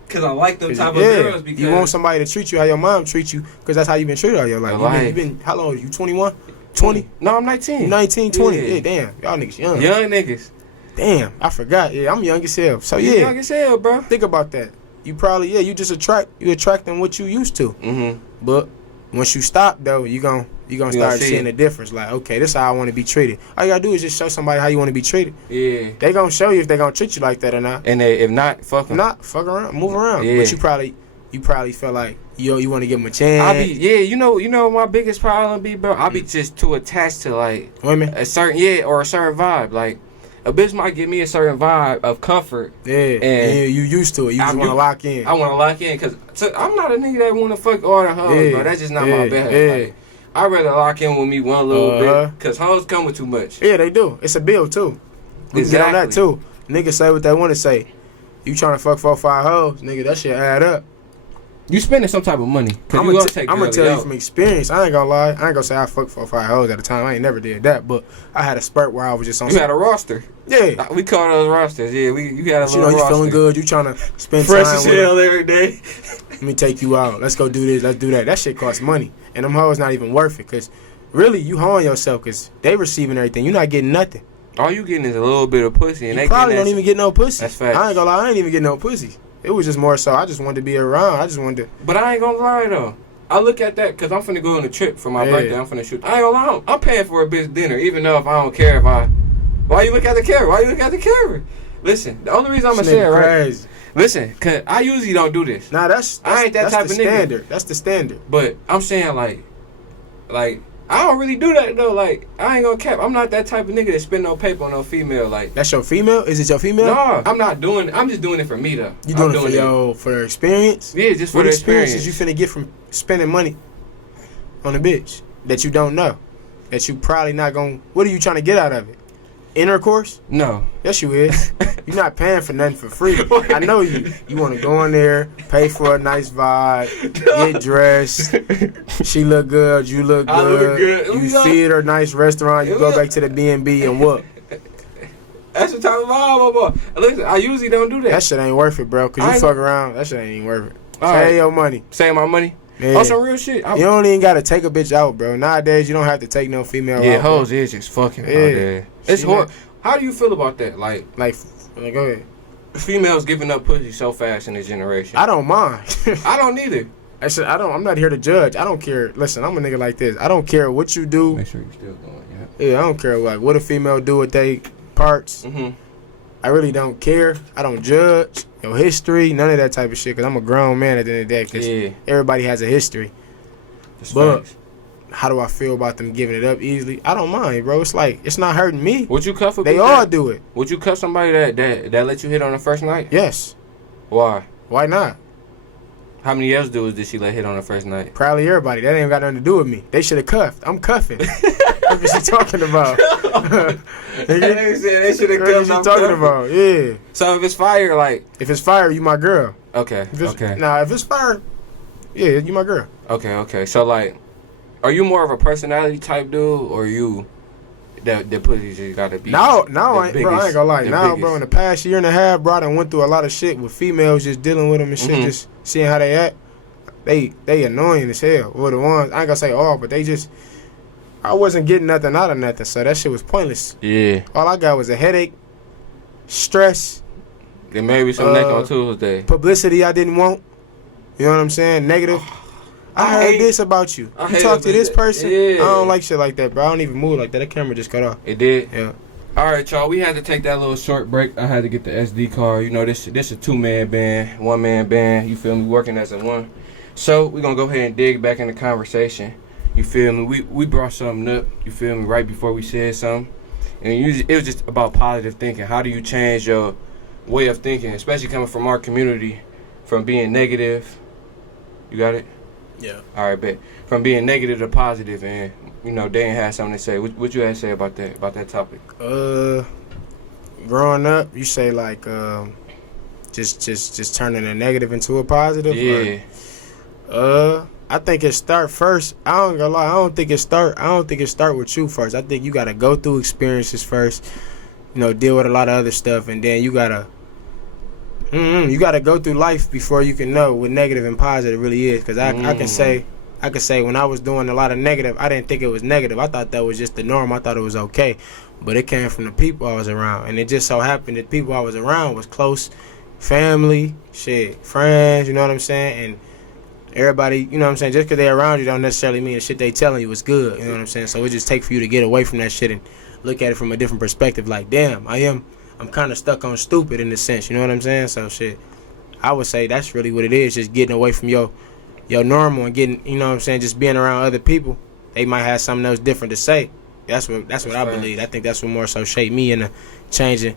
Because I like them type of girls. Because you want somebody to treat you how your mom treats you, because that's how you've been treated all your life. You been how long are you? 21? 20? No, I'm 19. 19, 20. Yeah, damn. Y'all niggas young. Young niggas. Damn, I forgot. Yeah, I'm young as hell. So you young as hell, bro. Think about that. You probably, you just attracting what you used to. But once you stop, though, you gonna start seeing the difference. Like, okay, this is how I want to be treated. All you gotta do is just show somebody how you want to be treated. Yeah. They gonna show you if they gonna treat you like that or not. And if not, fuck them. Fuck around, move around. Yeah. But you probably feel like, you want to give them a chance. You know my biggest problem be, bro? I be just too attached to, like, women. A certain, or a certain vibe. Like, a bitch might give me a certain vibe of comfort. Yeah, and you used to it. You just want to lock in. I want to lock in, because I'm not a nigga that want to fuck all the hoes, bro. That's just not my bad. Like, I'd rather lock in with me one little bit, because hoes come with too much. Yeah, they do. It's a bill, too. We can get on that, too. Niggas say what they want to say. You trying to fuck 4-5 hoes, nigga, that shit add up. You spending some type of money. I'm gonna tell you from experience. I ain't gonna lie. I ain't gonna say I fucked 4-5 hoes at a time. I ain't never did that. But I had a spurt where I was just on. You had a roster. Yeah. We call those rosters. Yeah, you got a little roster. You feeling good. You trying to spend fresh time as hell every day. Let me take you out. Let's go do this. Let's do that. That shit costs money. And them hoes not even worth it. Because really, you hoeing yourself because they receiving everything. You not getting nothing. All you getting is a little bit of pussy. And you probably don't even get no pussy. That's fact. I ain't gonna lie. I ain't even get no pussy. It was just more so I just wanted to be around. I just wanted to. But I ain't gonna lie, though. I look at that because I'm finna go on a trip for my birthday. I'm finna shoot. I ain't gonna lie. I'm paying for a bitch dinner, even though if I don't care if I... Why you look at the camera? Why you look at the camra? Listen, the only reason I'm gonna say it, right? Listen, because I usually don't do this. Nah, I ain't that type of nigga. Standard. That's the standard. But I'm saying, like... I don't really do that, though. Like, I ain't gonna cap. I'm not that type of nigga that spend no paper on no female. Like, that's your female? Is it your female? No, I'm not doing it. I'm just doing it for me, though. You doing it for the experience? Yeah, just for the experience. What experiences you finna get from spending money on a bitch that you don't know? That you probably not gonna... What are you trying to get out of it? Intercourse? No. Yes, you is. You're not paying for nothing for free. I know you. You want to go in there, pay for a nice vibe, get dressed. She look good. You look good. I look good. You see it at a nice restaurant. You go back to the B&B and what? That's the type of vibe. Listen, I usually don't do that. That shit ain't worth it, bro. Because you fuck around. That shit ain't even worth it. Save your money. Save my money? Yeah. On some real shit. You don't even got to take a bitch out, bro. Nowadays, you don't have to take no female out. Yeah, hoes is just fucking out there. It's hard. How do you feel about that? Like, go ahead. Females giving up pussy so fast in this generation. I don't mind. I don't either. I'm not here to judge. I don't care. Listen, I'm a nigga like this. I don't care what you do. Make sure you're still going. Yeah, I don't care like what a female do with they parts. I really don't care. I don't judge your history, none of that type of shit, because I'm a grown man at the end of the day, because everybody has a history. But how do I feel about them giving it up easily? I don't mind, bro. It's like, it's not hurting me. Would you cuff? They all do it. Would you cuff somebody that let you hit on the first night? Yes. Why? Why not? How many else dudes did she let hit on the first night? Probably everybody. That ain't got nothing to do with me. They should have cuffed. I'm cuffing. What is she talking about? They said they should have cuffed. What is she talking about? Yeah. So if it's fire, like... If it's fire, you my girl. Okay, okay. Nah, if it's fire, yeah, you my girl. Okay. So, like, are you more of a personality type dude, or you... That pussy just gotta be... No, bro, I ain't gonna lie. Now, bro, in the past year and a half, bro, I done went through a lot of shit with females, just dealing with them and shit, just seeing how they act. They annoying as hell. Well, the ones, I ain't gonna say all, but they just... I wasn't getting nothing out of nothing, so that shit was pointless. Yeah. All I got was a headache, stress. And maybe some neck on Tuesday. Publicity I didn't want. You know what I'm saying? Negative. I heard this about you. You talk to this person. Yeah. I don't like shit like that, bro. I don't even move like that. That camera just cut off. It did? Yeah. All right, y'all. We had to take that little short break. I had to get the SD card. You know, this a two-man band, one-man band. You feel me? Working as a one. So, we're going to go ahead and dig back in the conversation. You feel me? We brought something up. You feel me? Right before we said something. And it was just about positive thinking. How do you change your way of thinking, especially coming from our community, from being negative? You got it? Yeah. All right, bet. From being negative to positive, and you know, Dan had something to say. What you had to say about that topic? Growing up, you say like just turning a negative into a positive. Yeah. I think it start first. I don't gonna lie. I don't think it start with you first. I think you gotta go through experiences first. You know, deal with a lot of other stuff, and then you gotta go through life before you can know what negative and positive really is. Because I can say when I was doing a lot of negative, I didn't think it was negative. I thought that was just the norm. I thought it was okay. But it came from the people I was around. And it just so happened that people I was around was close, family, friends, you know what I'm saying? And everybody, you know what I'm saying? Just because they're around you don't necessarily mean the shit they telling you is good, you know what I'm saying? So it just takes for you to get away from that shit and look at it from a different perspective. Like, damn, I'm kind of stuck on stupid in a sense, you know what I'm saying? So shit, I would say that's really what it is, just getting away from your normal and getting, you know what I'm saying, just being around other people. They might have something else different to say. That's what I believe. I think that's what more so shaped me into changing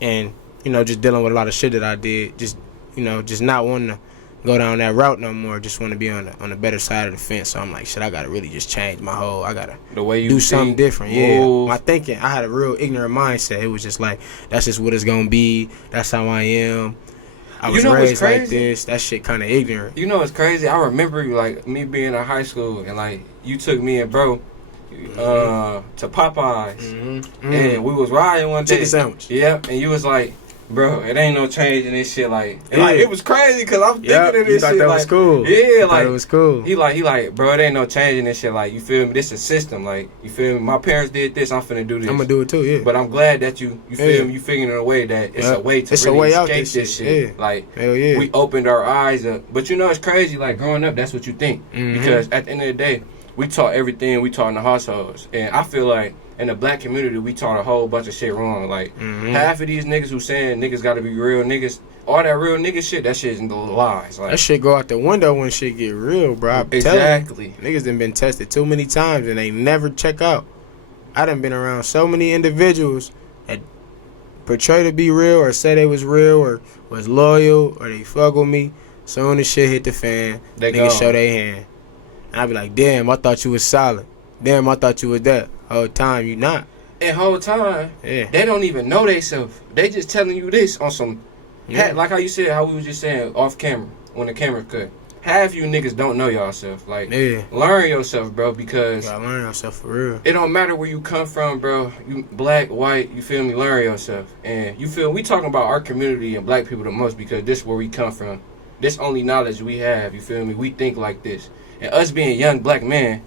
and, you know, just dealing with a lot of shit that I did. Just, you know, just not wanting to go down that route no more. Just want to be on the better side of the fence. So I'm like, shit, I got to really just change I got to do something different. Yeah. My thinking, I had a real ignorant mindset. It was just like, that's just what it's going to be. That's how I am. I was raised like this. That shit kind of ignorant. You know what's crazy? I remember like me being in high school and like you took me and bro to Popeyes and we was riding one day. Chicken sandwich. Yep. And you was like, bro, it ain't no change in this shit. Like, like it was crazy because I'm thinking of this shit. That like, was cool. Yeah, like it was cool. He like, bro, it ain't no change in this shit. Like, you feel me? This is a system. Like, you feel me? My parents did this. I'm finna do this. I'm gonna do it too. Yeah. But I'm glad that you feel me? You figuring a way that it's a way to really escape this shit. Yeah. Like, hell yeah. We opened our eyes up. But you know, it's crazy. Like growing up, that's what you think because at the end of the day, we taught everything we taught in the households, and I feel like in the black community, we taught a whole bunch of shit wrong. Like, half of these niggas who saying niggas gotta be real niggas, all that real nigga shit, that shit is lies. Like, that shit go out the window when shit get real, bro. Exactly. Niggas done been tested too many times and they never check out. I done been around so many individuals that portray to be real or say they was real or was loyal or they fuck with me. Soon as shit hit the fan, niggas show they hand. And I be like, damn, I thought you was solid. Damn, I thought you was that. Whole time you not. And whole time, they don't even know they self. They just telling you this on some, like how you said, how we was just saying off camera when the camera cut. Half you niggas don't know yourself. Like, learn yourself, bro, because you gotta learn yourself for real. It don't matter where you come from, bro. You black, white, you feel me? Learn yourself. And you feel we talking about our community and black people the most because this is where we come from. This only knowledge we have. You feel me? We think like this. And us being young black men,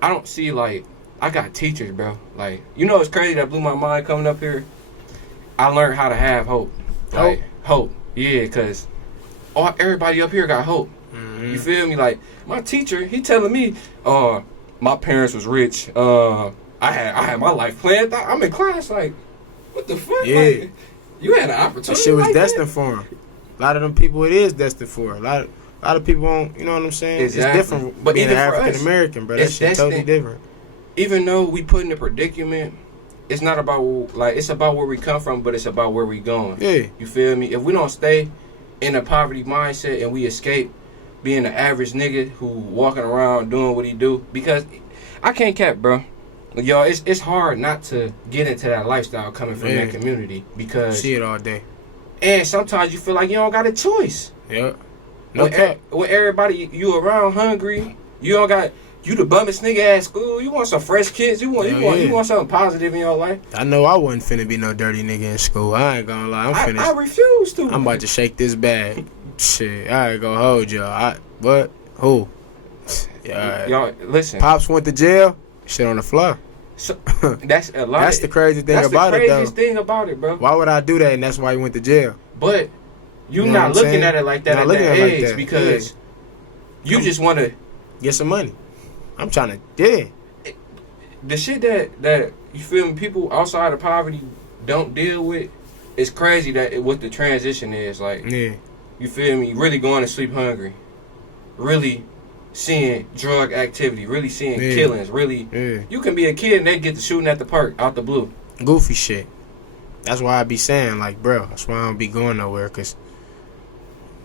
I don't see like. I got teachers, bro. Like, you know, it's crazy that blew my mind coming up here. I learned how to have hope. Like, hope. Yeah, because everybody up here got hope. You feel me? Like, my teacher, he telling me, my parents was rich. I had my life planned. I'm in class like, what the fuck? Yeah. Like, You had an opportunity. That shit was like destined that? for him. A lot of them people, it is destined for. A lot of people don't. You know what I'm saying? Exactly. It's different. But being even African American, bro, that shit totally different. Even though we put in a predicament, it's not about like it's about where we come from, but it's about where we going. Yeah. You feel me? If we don't stay in a poverty mindset and we escape being an average nigga who walking around doing what he do, because I can't cap, bro. Y'all, it's hard not to get into that lifestyle coming from that community because see it all day. And sometimes you feel like you don't got a choice. Yeah. No cap. When everybody you around hungry, you don't got. You the bummest nigga at school. You want some fresh kids. You want something positive in your life. I know I wasn't finna be no dirty nigga in school. I ain't gonna lie. I refuse to. I'm about to shake this bag. Shit, I ain't gonna hold y'all. What? Who? Yeah. Y'all listen. Pops went to jail. Shit on the floor. So, that's a lot. That's the crazy thing about it, though. That's the craziest thing about it, bro. Why would I do that? And that's why he went to jail. But you not looking at it like that at that age like because you just want to get some money. I'm trying to, the shit that you feel me, people outside of poverty don't deal with, it's crazy that what the transition is. Like, you feel me, really going to sleep hungry, really seeing drug activity, really seeing killings, really. You can be a kid and they get to shooting at the park out the blue. Goofy shit. That's why I be saying, like, bro, that's why I don't be going nowhere, because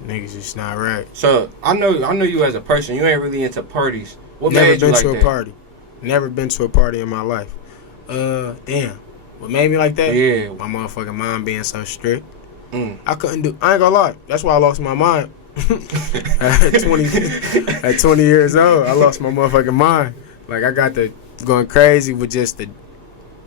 niggas just not right. So, I know you as a person, you ain't really into parties. What Never made been you like to a that? party. Never been to a party in my life. Damn. What made me like that? Yeah. My motherfucking mom being so strict. I ain't gonna lie. That's why I lost my mind. At 20 years old, I lost my motherfucking mind. Like, I got to going crazy with just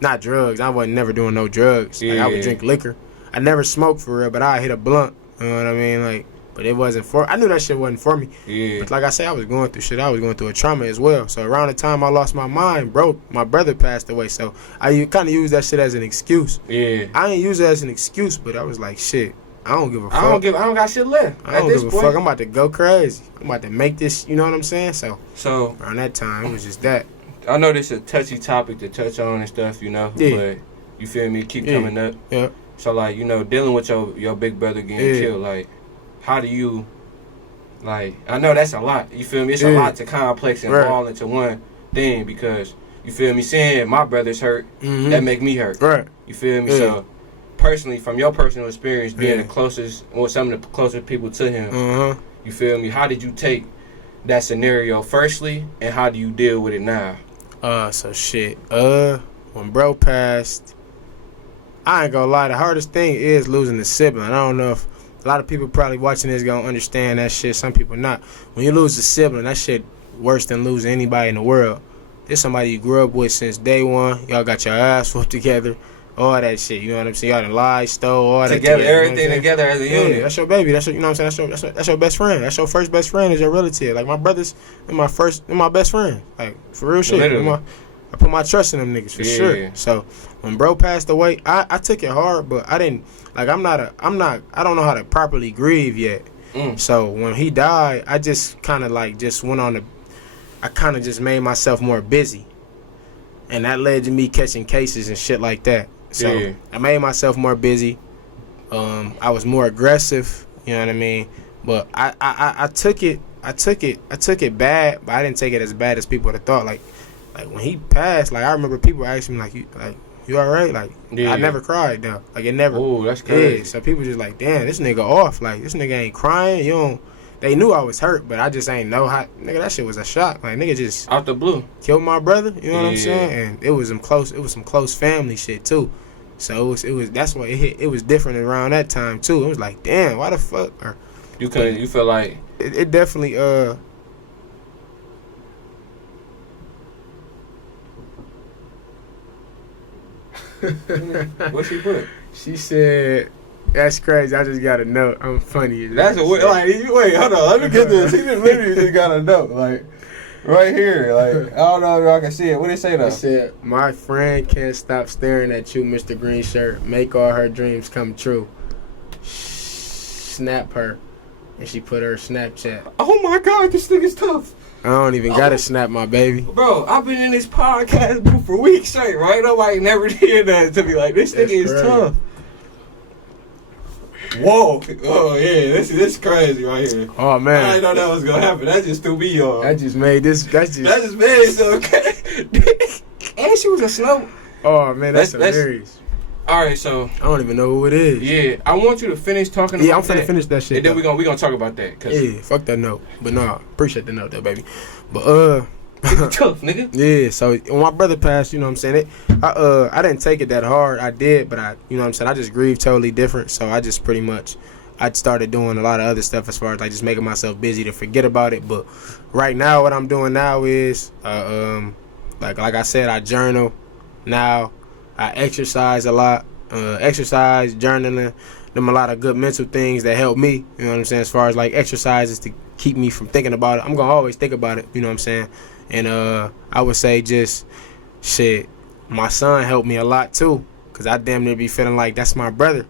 not drugs. I wasn't never doing no drugs. Like, I would drink liquor. I never smoked for real, but I hit a blunt. You know what I mean? Like, but it wasn't I knew that shit wasn't for me. Yeah. But like I said, I was going through shit. I was going through a trauma as well. So around the time I lost my mind, bro, my brother passed away. So I kind of used that shit as an excuse. Yeah. I didn't use it as an excuse, but I was like, shit, I don't give a fuck. I don't got shit left. I don't give a fuck. I'm about to go crazy. I'm about to make this, you know what I'm saying? So around that time, it was just that. I know this is a touchy topic to touch on and stuff, you know. Yeah. But you feel me? Keep coming up. Yeah. So like, you know, dealing with your big brother getting killed, like, how do you, like, I know that's a lot. You feel me? It's a lot to complex and fall into one thing because you feel me? Seeing my brother's hurt, that make me hurt. Right. You feel me? So personally, from your personal experience, being the closest or some of the closest people to him, you feel me? How did you take that scenario firstly, and how do you deal with it now? So shit. When bro passed, I ain't gonna lie, the hardest thing is losing a sibling. I don't know if a lot of people probably watching this gonna understand that shit. Some people not. When you lose a sibling, that shit worse than losing anybody in the world. There's somebody you grew up with since day one. Y'all got your ass whooped together. All that shit, you know what I'm saying? Y'all done lied, stole, all that together. Everything you know together as a unit. That's your baby. That's your, you know what I'm saying? That's your best friend. That's your first best friend is your relative. Like, my brothers and my best friend. Like, for real shit. I put my trust in them niggas for sure. So when bro passed away, I took it hard, but I didn't like. I don't know how to properly grieve yet. So when he died, I just kind of like just went on I kind of just made myself more busy, and that led to me catching cases and shit like that. So I made myself more busy. I was more aggressive. You know what I mean? But I took it bad, but I didn't take it as bad as people would have thought. Like when he passed, like I remember people asking me like you all right? Like I never cried though. Like it never. Oh, that's crazy. Yeah, so people just like, damn, this nigga off. Like this nigga ain't crying. You don't. They knew I was hurt, but I just ain't know how. Nigga, that shit was a shock. Like nigga just out the blue killed my brother. You know what I'm saying? And it was some close family shit too. So it was that's why it was different around that time too. It was like, damn, why the fuck? Or, you feel like it definitely What she put? She said, "That's crazy. I just got a note. I'm funny." That's a wait. Wait, hold on. Let me get this. He just literally just got a note, like right here. Like I don't know if y'all can see it. What did it say though? It said, "My friend can't stop staring at you, Mr. Green Shirt. Make all her dreams come true. Snap her." And she put her Snapchat. Oh my God, this thing is tough. I don't even gotta snap my baby. Bro, I've been in this podcast booth for weeks straight, right? Nobody never did that to me. Like, this nigga is tough. Whoa. Oh, yeah. This crazy right here. Oh, man. I didn't know that was going to happen. That just threw me off. That just made this. That just made it so okay. And she was a snow. Oh, man. That's hilarious. All right, so. I don't even know who it is. Yeah. I want you to finish talking about that. Yeah, I'm finna finish that shit. And then we gonna talk about that. Yeah, fuck that note. But no, appreciate the note though, baby. But tough, nigga. Yeah, so when my brother passed, you know what I'm saying? I didn't take it that hard. I did, but you know what I'm saying? I just grieved totally different. So I just pretty much, I started doing a lot of other stuff as far as like just making myself busy to forget about it. But right now, what I'm doing now is, like I said, I journal now. I exercise a lot. Exercise, journaling, them a lot of good mental things that help me. You know what I'm saying? As far as like exercises to keep me from thinking about it. I'm gonna always think about it. You know what I'm saying? And I would say just shit. My son helped me a lot too, cause I damn near be feeling like that's my brother.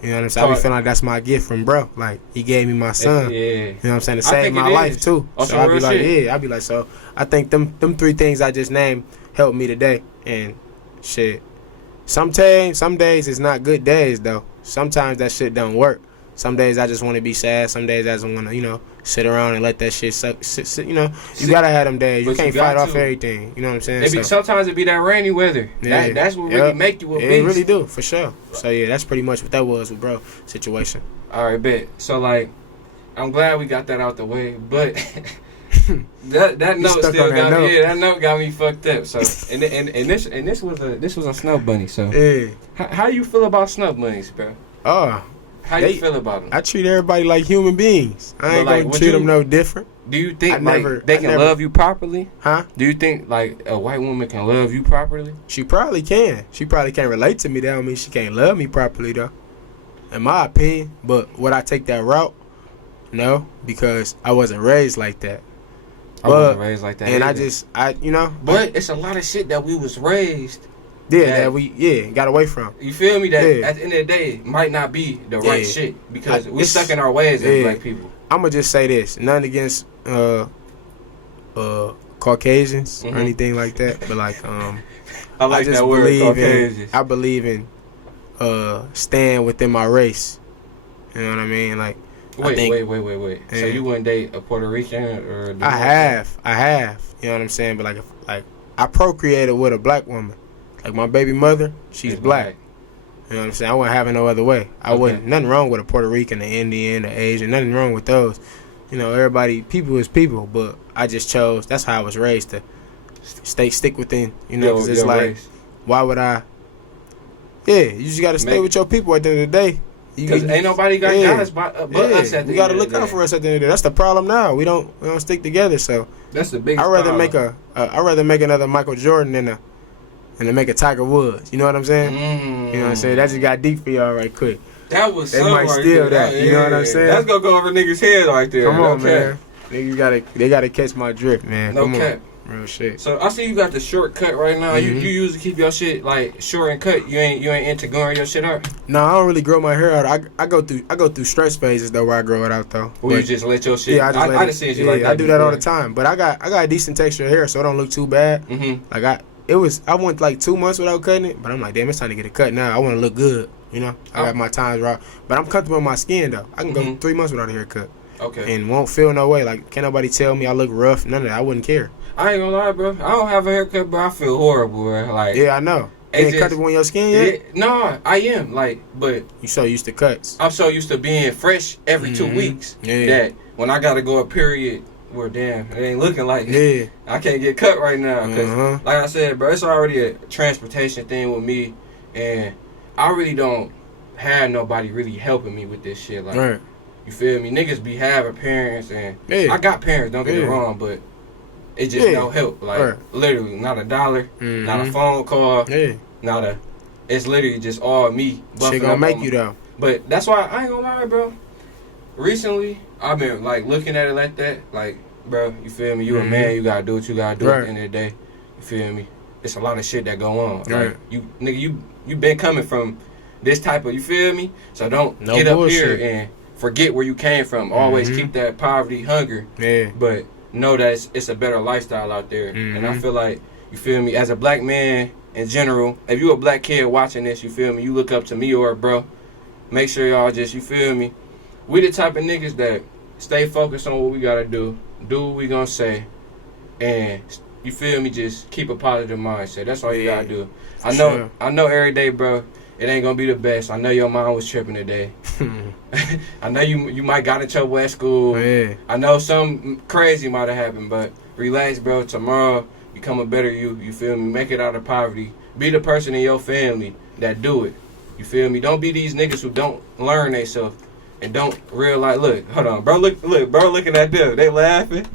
You know what I'm saying? I be feeling like that's my gift from bro. Like he gave me my son. Yeah. You know what I'm saying? To save my life too. So I be like, yeah. I be like, so I think them 3 things I just named helped me today. And shit. Some days it's not good days though. Sometimes that shit don't work. Some days I just want to be sad. Some days I just want to, you know, sit around and let that shit suck. You know, you gotta have them days. You can't fight off everything. You know what I'm saying? Sometimes it be that rainy weather. Yeah. That's what really make you a beast. It really do, for sure. So yeah, that's pretty much what that was with bro situation. All right, bet. So like, I'm glad we got that out the way, but. that note still got me. Yeah, that note got me fucked up. So and this was a snow bunny. So yeah. How you feel about snow bunnies, bro? How you feel about them? I treat everybody like human beings. I ain't gonna treat them no different. Do you think they can love you properly? Huh? Do you think like a white woman can love you properly? She probably can. She probably can't relate to me. That don't mean she can't love me properly though. In my opinion. But would I take that route? No, because I wasn't raised like that. I wasn't raised like that. And either. you know. But it's a lot of shit that we was raised. Yeah, that we got away from. You feel me? That at the end of the day might not be the right shit because we stuck in our ways as black people. I'ma just say this: nothing against Caucasians or anything like that, but like I like that word, Caucasians. I believe in staying within my race. You know what I mean? Like. Wait. So you wouldn't date a Puerto Rican or? I have. You know what I'm saying? But like I procreated with a black woman. Like my baby mother, she's black. You know what I'm saying? I wouldn't have it no other way. I wouldn't. Nothing wrong with a Puerto Rican, an Indian, an Asian. Nothing wrong with those. You know, people is people. But I just chose. That's how I was raised to stick within. You know, because it's like, race. Why would I? Yeah, you just got to stay with your people at the end of the day. Because ain't nobody got us but us at the We got to look out for us at the end of the day. That's the problem now. We don't stick together. So that's the biggest. I'd rather make another Michael Jordan than to make a Tiger Woods. You know what I'm saying? You know what I'm saying? That just got deep for y'all right quick. That was they might steal that. You know what I'm saying? That's gonna go over niggas' head right there. Come on, man. Niggas gotta catch my drift, man. No cap. Real shit. So I see you got the short cut right now. You usually keep your shit like short and cut. You ain't into growing your shit out. No, I don't really grow my hair out. I go through stress phases though where I grow it out though. Well, you just let your shit. Yeah, I just see you like that. I do that all the time. But I got a decent texture of hair, so it don't look too bad. Like I went like 2 months without cutting it, but I'm like, damn, it's time to get it cut now. I want to look good, you know. I got my times right, but I'm comfortable in my skin though. I can go 3 months without a haircut. Okay. And won't feel no way. Like, can't nobody tell me I look rough. None of that. I wouldn't care. I ain't gonna lie, bro. I don't have a haircut, but I feel horrible, bro. Like, yeah, I know. You ain't comfortable in your skin yet? No, I am. Like, but you so used to cuts. I'm so used to being fresh every 2 weeks that when I gotta go a period where damn it ain't looking like I can't get cut right now. Cause like I said, bro, it's already a transportation thing with me, and I really don't have nobody really helping me with this shit. Like, you feel me? Niggas be having parents, and I got parents. Don't get me wrong, but it just don't help. Like literally, not a dollar, not a phone call, not a. It's literally just all me. Shit gonna make you though. But that's why I ain't gonna lie, bro. Recently, I've been like looking at it like that. Like, bro, you feel me? You a man, you gotta do what you gotta do at the end of the day. You feel me? It's a lot of shit that go on. Like, you been coming from this type of, you feel me? So don't get up here and forget where you came from. Always keep that poverty hunger. Yeah. But know that it's a better lifestyle out there. And I feel like, you feel me, as a black man in general, if you a black kid watching this, you feel me, you look up to me or bro, make sure y'all just, you feel me? We the type of niggas that stay focused on what we gotta do what we gonna say, and you feel me? Just keep a positive mindset. That's all you gotta do. I know every day, bro, it ain't gonna be the best. I know your mom was tripping today. I know you might got in trouble at school. Yeah. I know something crazy might have happened, but relax, bro. Tomorrow, become a better you. You feel me? Make it out of poverty. Be the person in your family that do it. You feel me? Don't be these niggas who don't learn themselves and don't realize. Look, hold on, bro. Look, bro. Looking at them, they laughing.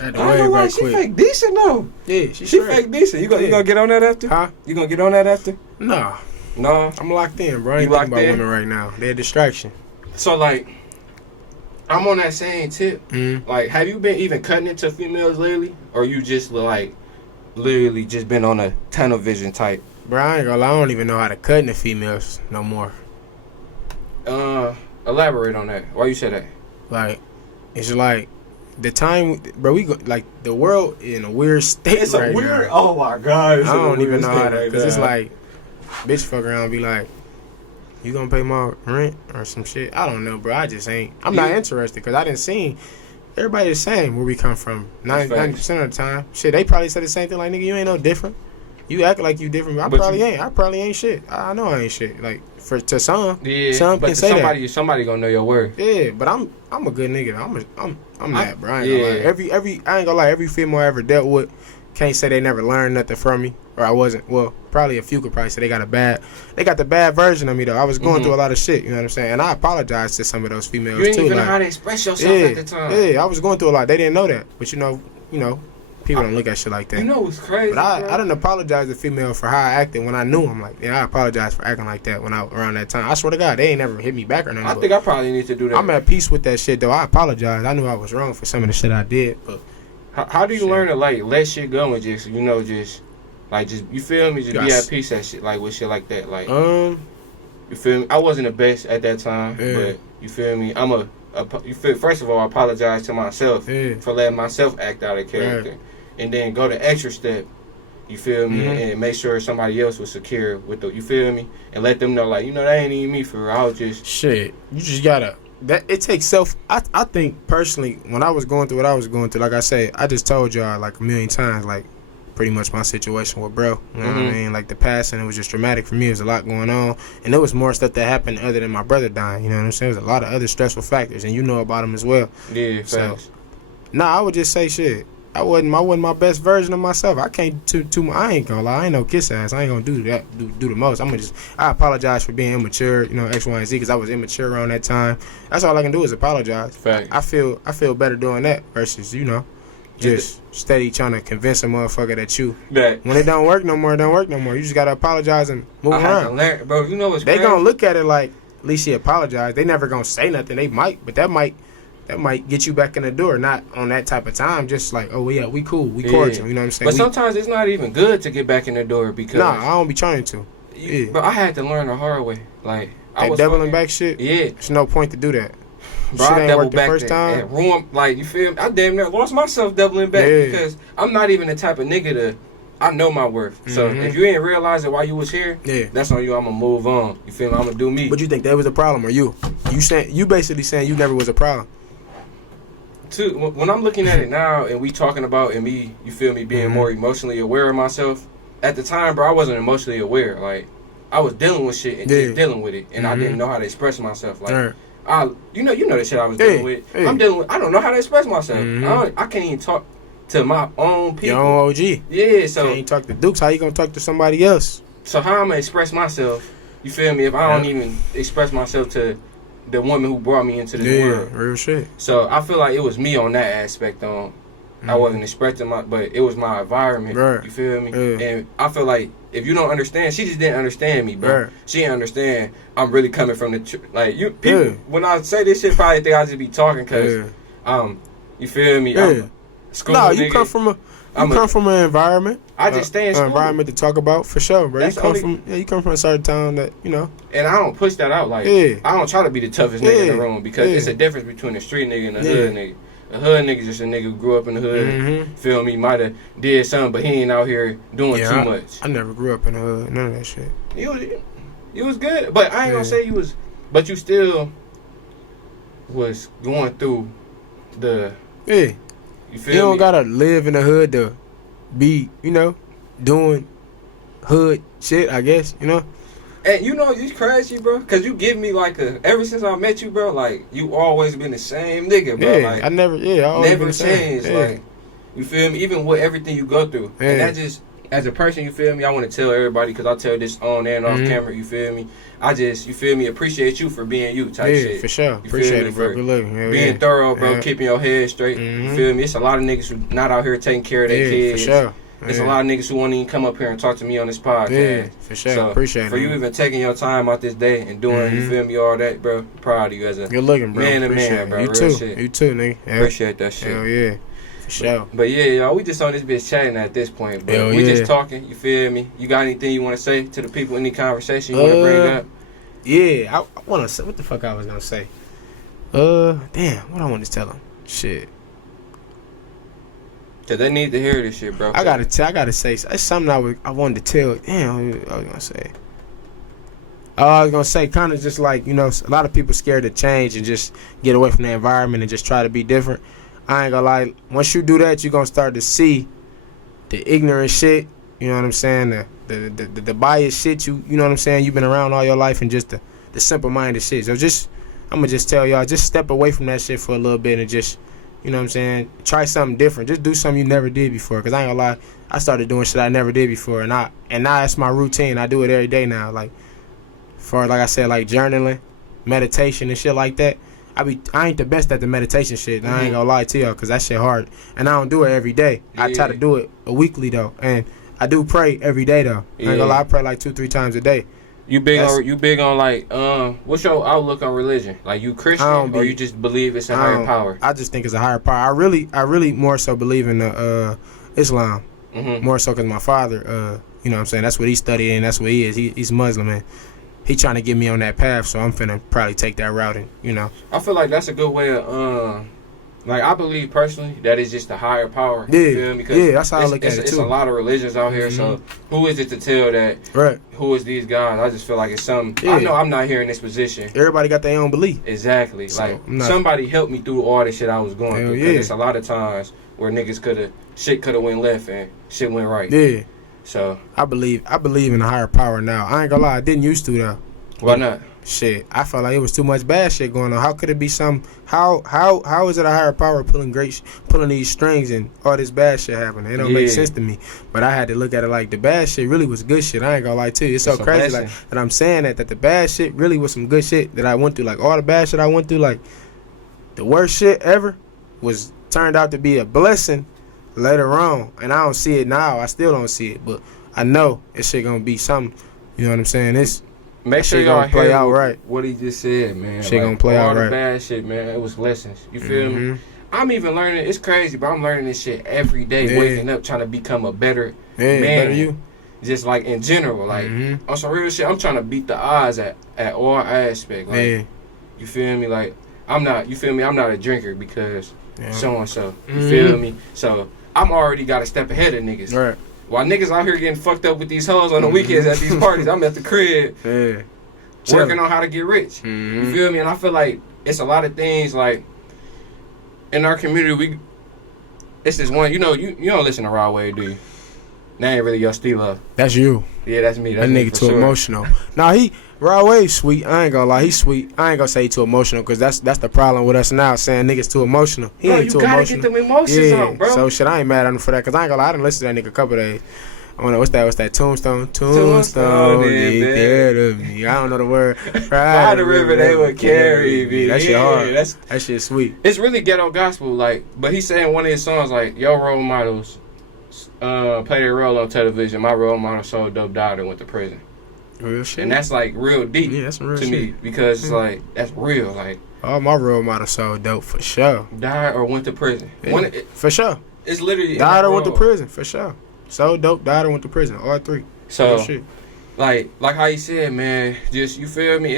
I don't like, she fake decent though. Yeah, she fake decent. You gonna get on that after? Huh? You gonna get on that after? No. I'm locked in, bro. I ain't thinking about women right now. They're a distraction. So like, I'm on that same tip. Like, have you been even cutting it to females lately, or you just like literally just been on a tunnel vision type? Bro, I ain't gonna lie, I don't even know how to cut into females no more. Elaborate on that. Why you say that? Like, it's like the time, bro. We go like the world in a weird state. It's right a weird. Now. Oh my god! I don't even know how to, because it's like, bitch, fuck around and be like, you gonna pay my rent or some shit? I don't know, bro. I just ain't. I'm not interested because I didn't see everybody the same where we come from. 90% of the time, shit, they probably say the same thing. Like, nigga, you ain't no different. You act like you different. I probably ain't shit. I know I ain't shit. Like to some, some can say that. Somebody gonna know your word. Yeah, but I'm a good nigga. I'm that, bro. I ain't gonna lie. I ain't gonna lie. Every female I ever dealt with can't say they never learned nothing from me, or I wasn't. Well, probably a few could probably say they got the bad version of me though. I was going through a lot of shit. You know what I'm saying? And I apologize to some of those females too. You didn't even know how to express yourself at the time. Yeah, I was going through a lot. They didn't know that, but you know. People don't look at shit like that. You know what's crazy? But I didn't apologize to female for how I acted when I knew them. Like, I apologize for acting like that around that time. I swear to God, they ain't never hit me back or nothing. I think I probably need to do that. I'm at peace with that shit though. I apologize. I knew I was wrong for some of the shit I did. But how do you learn to like let shit go and just you feel me? Just be at peace at shit like with shit like that. Like you feel me? I wasn't the best at that time, but you feel me? First of all, I apologize to myself for letting myself act out of character. Right. And then go the extra step, you feel me, and make sure somebody else was secure with you feel me, and let them know like, that ain't even me for real. I was just shit. You just gotta it takes self. I think personally, when I was going through what I was going through, like I say, I just told y'all like a million times, like pretty much my situation with bro. You know what I mean? Like the passing, it was just traumatic for me. There was a lot going on, and there was more stuff that happened other than my brother dying. You know what I'm saying? There was a lot of other stressful factors, and you know about them as well. Yeah, facts. So, I would just say shit. I wasn't my best version of myself. I can't I ain't gonna lie. I ain't no kiss ass. I ain't gonna do that. Do the most. I apologize for being immature. X, Y, and Z because I was immature around that time. That's all I can do is apologize. Fact. I feel better doing that versus just steady trying to convince a motherfucker that when it don't work no more, it don't work no more. You just gotta apologize and move around. Bro, you know what's they crazy? Gonna look at it like at least she apologized. They never gonna say nothing. They might, but that might get you back in the door, not on that type of time. Just like, oh yeah, we cool, we cordial. You know what I'm saying? But sometimes it's not even good to get back in the door because I don't be trying to. But I had to learn the hard way. Like I was doubling back shit. Yeah, there's no point to do that. Bro, shit ain't worked the first time. And ruined, like you feel me? I damn near lost myself doubling back because I'm not even the type of nigga I know my worth. So if you ain't realize it while you was here, that's on you. I'm gonna move on. You feel me? I'm gonna do me. But you think that was a problem, or you basically saying you never was a problem? When I'm looking at it now and we talking about and me, you feel me, being more emotionally aware of myself. At the time, bro, I wasn't emotionally aware. Like I was dealing with shit and just dealing with it, and I didn't know how to express myself. Like you know the shit I was dealing with. I don't know how to express myself. I can't even talk to my own people. Your own OG. Yeah, so you can't talk to Dukes. How you gonna talk to somebody else? So how I'm gonna express myself? You feel me? If I don't even express myself to the woman who brought me into this world. Real shit. So I feel like it was me on that aspect. I wasn't expressing but it was my environment. Right. You feel me? And I feel like if you don't understand, she just didn't understand me, bro. Right. She didn't understand. I'm really coming from the people. When I say this shit, probably think I just be talking because you feel me? I'm school nigga. You come from an environment. I just stay in school. An environment to talk about for sure, bro. You come from a certain town that And I don't push that out. Like I don't try to be the toughest nigga in the room because it's a difference between a street nigga and a hood nigga. A hood nigga just a nigga who grew up in the hood. Feel me? Might have did something, but he ain't out here doing too much. I never grew up in the hood. None of that shit. You was good, but I ain't gonna say you was but you still was going through the. Yeah. You feel You don't me? gotta live in the hood to be, doing hood shit, I guess, And you know, it's crazy, bro, because you give me like ever since I met you, bro, like, you always been the same nigga, bro. Yeah, like, I always never been the same. changed, Yeah. like, you feel me? Even with everything you go through. Yeah. And that just, as a person, you feel me? I want to tell everybody, because I tell this on and off camera, you feel me? I just, you feel me, appreciate you for being you type shit. Yeah, for sure. You Appreciate me? it, bro. Good looking. Being thorough, bro, keeping your head straight. You feel me? It's a lot of niggas who not out here taking care of their kids. For sure. There's a lot of niggas who won't even come up here and talk to me on this podcast. Yeah, for sure. So Appreciate it. For you even taking your time out this day and doing, you feel me, all that, bro. Proud of you as a good looking, bro. man to Appreciate man, bro. You Real too. shit. You too, nigga. Yeah. Appreciate that shit. Hell yeah. For sure. But yeah, y'all, we just on this bitch chatting at this point. But Hell we yeah. just talking, you feel me? You got anything you want to say to the people? Any conversation you want to bring up? Yeah, I want to say, what the fuck I was going to say? Damn, what I want to tell them? Shit. Cause they need to hear this shit, bro. I gotta say, it's something I wanted to tell. Damn, what I was gonna say. I was gonna say, kind of just like, a lot of people scared to change and just get away from the environment and just try to be different. I ain't gonna lie. Once you do that, you're gonna start to see the ignorant shit. You know what I'm saying? The biased shit. You know what I'm saying? You've been around all your life, and just the simple minded shit. So I'm gonna just tell y'all, just step away from that shit for a little bit and just. You know what I'm saying? Try something different. Just do something you never did before. Cause I ain't gonna lie, I started doing shit I never did before, and now it's my routine. I do it every day now. Like, for like I said, like journaling, meditation, and shit like that. I ain't the best at the meditation shit. And I ain't gonna lie to y'all, cause that shit hard, and I don't do it every day. Yeah. I try to do it weekly though, and I do pray every day though. I ain't gonna lie, I pray like 2-3 times a day. You big on like what's your outlook on religion? Like, you Christian or you just believe it's a higher power? I just think it's a higher power. I really more so believe in Islam. More so because my father, you know what I'm saying, that's what he studied and that's what he is. He's Muslim, and he trying to get me on that path, so I'm finna probably take that route. And I feel like that's a good way of like, I believe personally that it's just a higher power. Yeah, you feel me? Because that's how I look at it too. It's a lot of religions out here, so who is it to tell that? Right. Who is these guys? I just feel like it's something. Yeah. I know I'm not here in this position. Everybody got their own belief. Exactly. So, like, somebody helped me through all the shit I was going through. Because it's a lot of times where niggas shit could have went left and shit went right. Yeah. So I believe in a higher power now. I ain't gonna lie, I didn't used to though. Why not? Shit, I felt like it was too much bad shit going on. How could it be some? How is it a higher power pulling these strings and all this bad shit happening? It don't make sense to me. But I had to look at it like the bad shit really was good shit. I ain't gonna lie to you. It's so crazy like that I'm saying that the bad shit really was some good shit that I went through. Like all the bad shit I went through, like the worst shit ever was turned out to be a blessing later on. And I don't see it now. I still don't see it, but I know this shit gonna be something. You know what I'm saying? Make sure y'all play out right. What he just said, man. Shit gonna play out right. All the bad shit, man. It was lessons. You feel me? I'm even learning. It's crazy, but I'm learning this shit every day. Waking up, trying to become a better man. Better you. Just like in general, like on some real shit. I'm trying to beat the odds at all aspects. Like, you feel me? Like, I'm not. You feel me? I'm not a drinker because so and so. You feel me? So I'm already got a step ahead of niggas. Right. While niggas out here getting fucked up with these hoes on the weekends at these parties, I'm at the crib working on how to get rich. You feel me? And I feel like it's a lot of things like in our community. It's this one. You don't listen to Raw Wave, do you? That ain't really your steal. That's you. Yeah, that's me. That's that me nigga too emotional. Nah, Raw Wave sweet. I ain't gonna lie, he's sweet. I ain't gonna say he too emotional because that's the problem with us now, saying niggas too emotional. He ain't too emotional. You gotta get them emotions out, bro. So shit, I ain't mad at him for that because I ain't gonna lie, I done listened to that nigga a couple days. I don't know what's that Tombstone dead of me. I don't know the word. By the river they would carry me. That shit hard. That shit sweet. It's really ghetto gospel, like. But he's saying one of his songs like, "Your role models play their role on television. My role model sold dope, died, and went to prison." Real shit. And that's like real deep. Yeah, that's real to shit. Me because it's like that's real. Like, all my role models sold dope for sure. Died or went to prison. Yeah, for sure. It's literally died or went to prison for sure. So dope, died or went to prison. All three. So shit. Like how you said, man, just you feel me?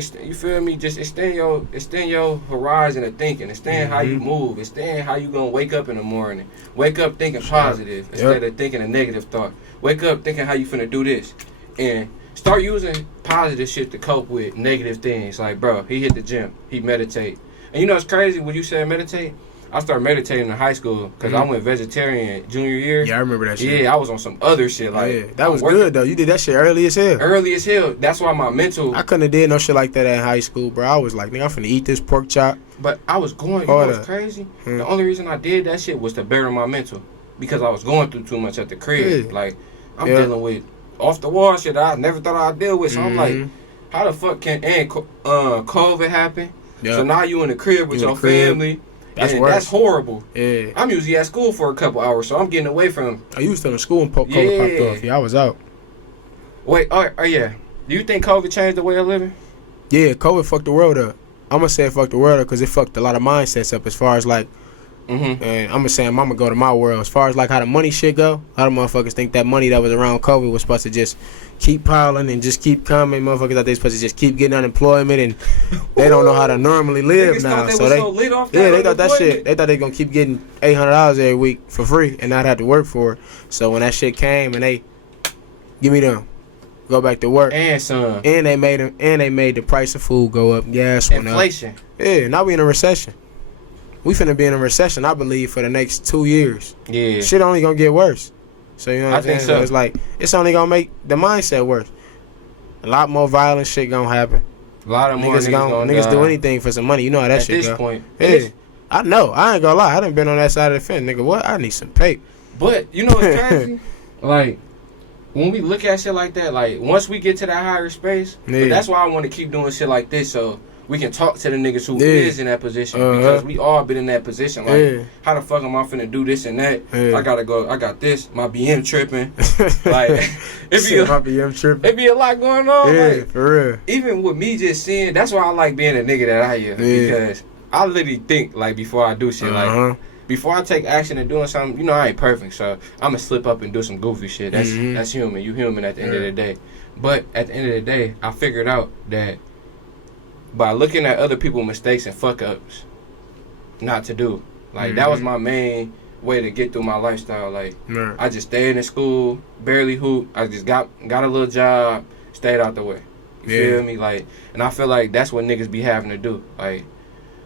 Just extend your horizon of thinking. Extend how you move. Extend how you gonna wake up in the morning. Wake up thinking positive instead of thinking a negative thought. Wake up thinking how you finna do this. And start using positive shit to cope with negative things. Like, bro, he hit the gym. He meditate. And you know what's crazy? When you said meditate, I started meditating in high school because I went vegetarian junior year. Yeah, I remember that shit. Yeah, I was on some other shit. Like, yeah, that was good, though. You did that shit early as hell. Early as hell. That's why my mental... I couldn't have did no shit like that in high school, bro. I was like, nigga, I'm finna eat this pork chop. But I was going... You know what's crazy? The only reason I did that shit was to better my mental. Because I was going through too much at the crib. Yeah. Like, I'm dealing with off-the-wall shit I never thought I'd deal with. So I'm like, how the fuck can... And COVID happen? Yep. So now you in the crib with your family... That's horrible. Yeah. I'm usually at school for a couple hours, so I'm getting away from... Oh, you was still in school when COVID popped off. Yeah, I was out. Wait, yeah. Do you think COVID changed the way of living? Yeah, COVID fucked the world up. I'm going to say it fucked the world up because it fucked a lot of mindsets up as far as like... And I'm going to say I'm going to go to my world. As far as like how the money shit go, a lot of motherfuckers think that money that was around COVID was supposed to just keep piling and just keep coming. Motherfuckers thought they supposed to just keep getting unemployment and they don't know how to normally live now. So they thought that shit. They thought they gonna keep getting $800 every week for free and not have to work for it. So when that shit came and they give me them, go back to work and some, and they made the price of food go up. Gas went up. Inflation. Yeah, now we in a recession. We finna be in a recession, I believe, for the next 2 years. Yeah, shit only gonna get worse. So you know what I'm saying? Think so. It's like it's only gonna make the mindset worse. A lot more violent shit gonna happen. A lot of more niggas do anything for some money. You know how that shit go. At this point, yeah. I know. I ain't gonna lie. I done been on that side of the fence, nigga. What? I need some paper. But you know what's crazy? Like when we look at shit like that, like once we get to that higher space, that's why I want to keep doing shit like this, so we can talk to the niggas who is in that position because we all been in that position. Like, how the fuck am I finna do this and that? I gotta go. I got this. My BM tripping. Like, my BM tripping. It be a lot going on. Yeah, like, for real. Even with me just seeing, that's why I like being a nigga that I am because I literally think like before I do shit. Like before I take action and doing something, you know I ain't perfect, so I'ma slip up and do some goofy shit. That's human. You human at the end of the day. But at the end of the day, I figured out that by looking at other people's mistakes and fuck ups, not to do. Like that was my main way to get through my lifestyle. Like I just stayed in school, barely hooped. I just got a little job, stayed out the way. You feel me? Like, and I feel like that's what niggas be having to do. Like,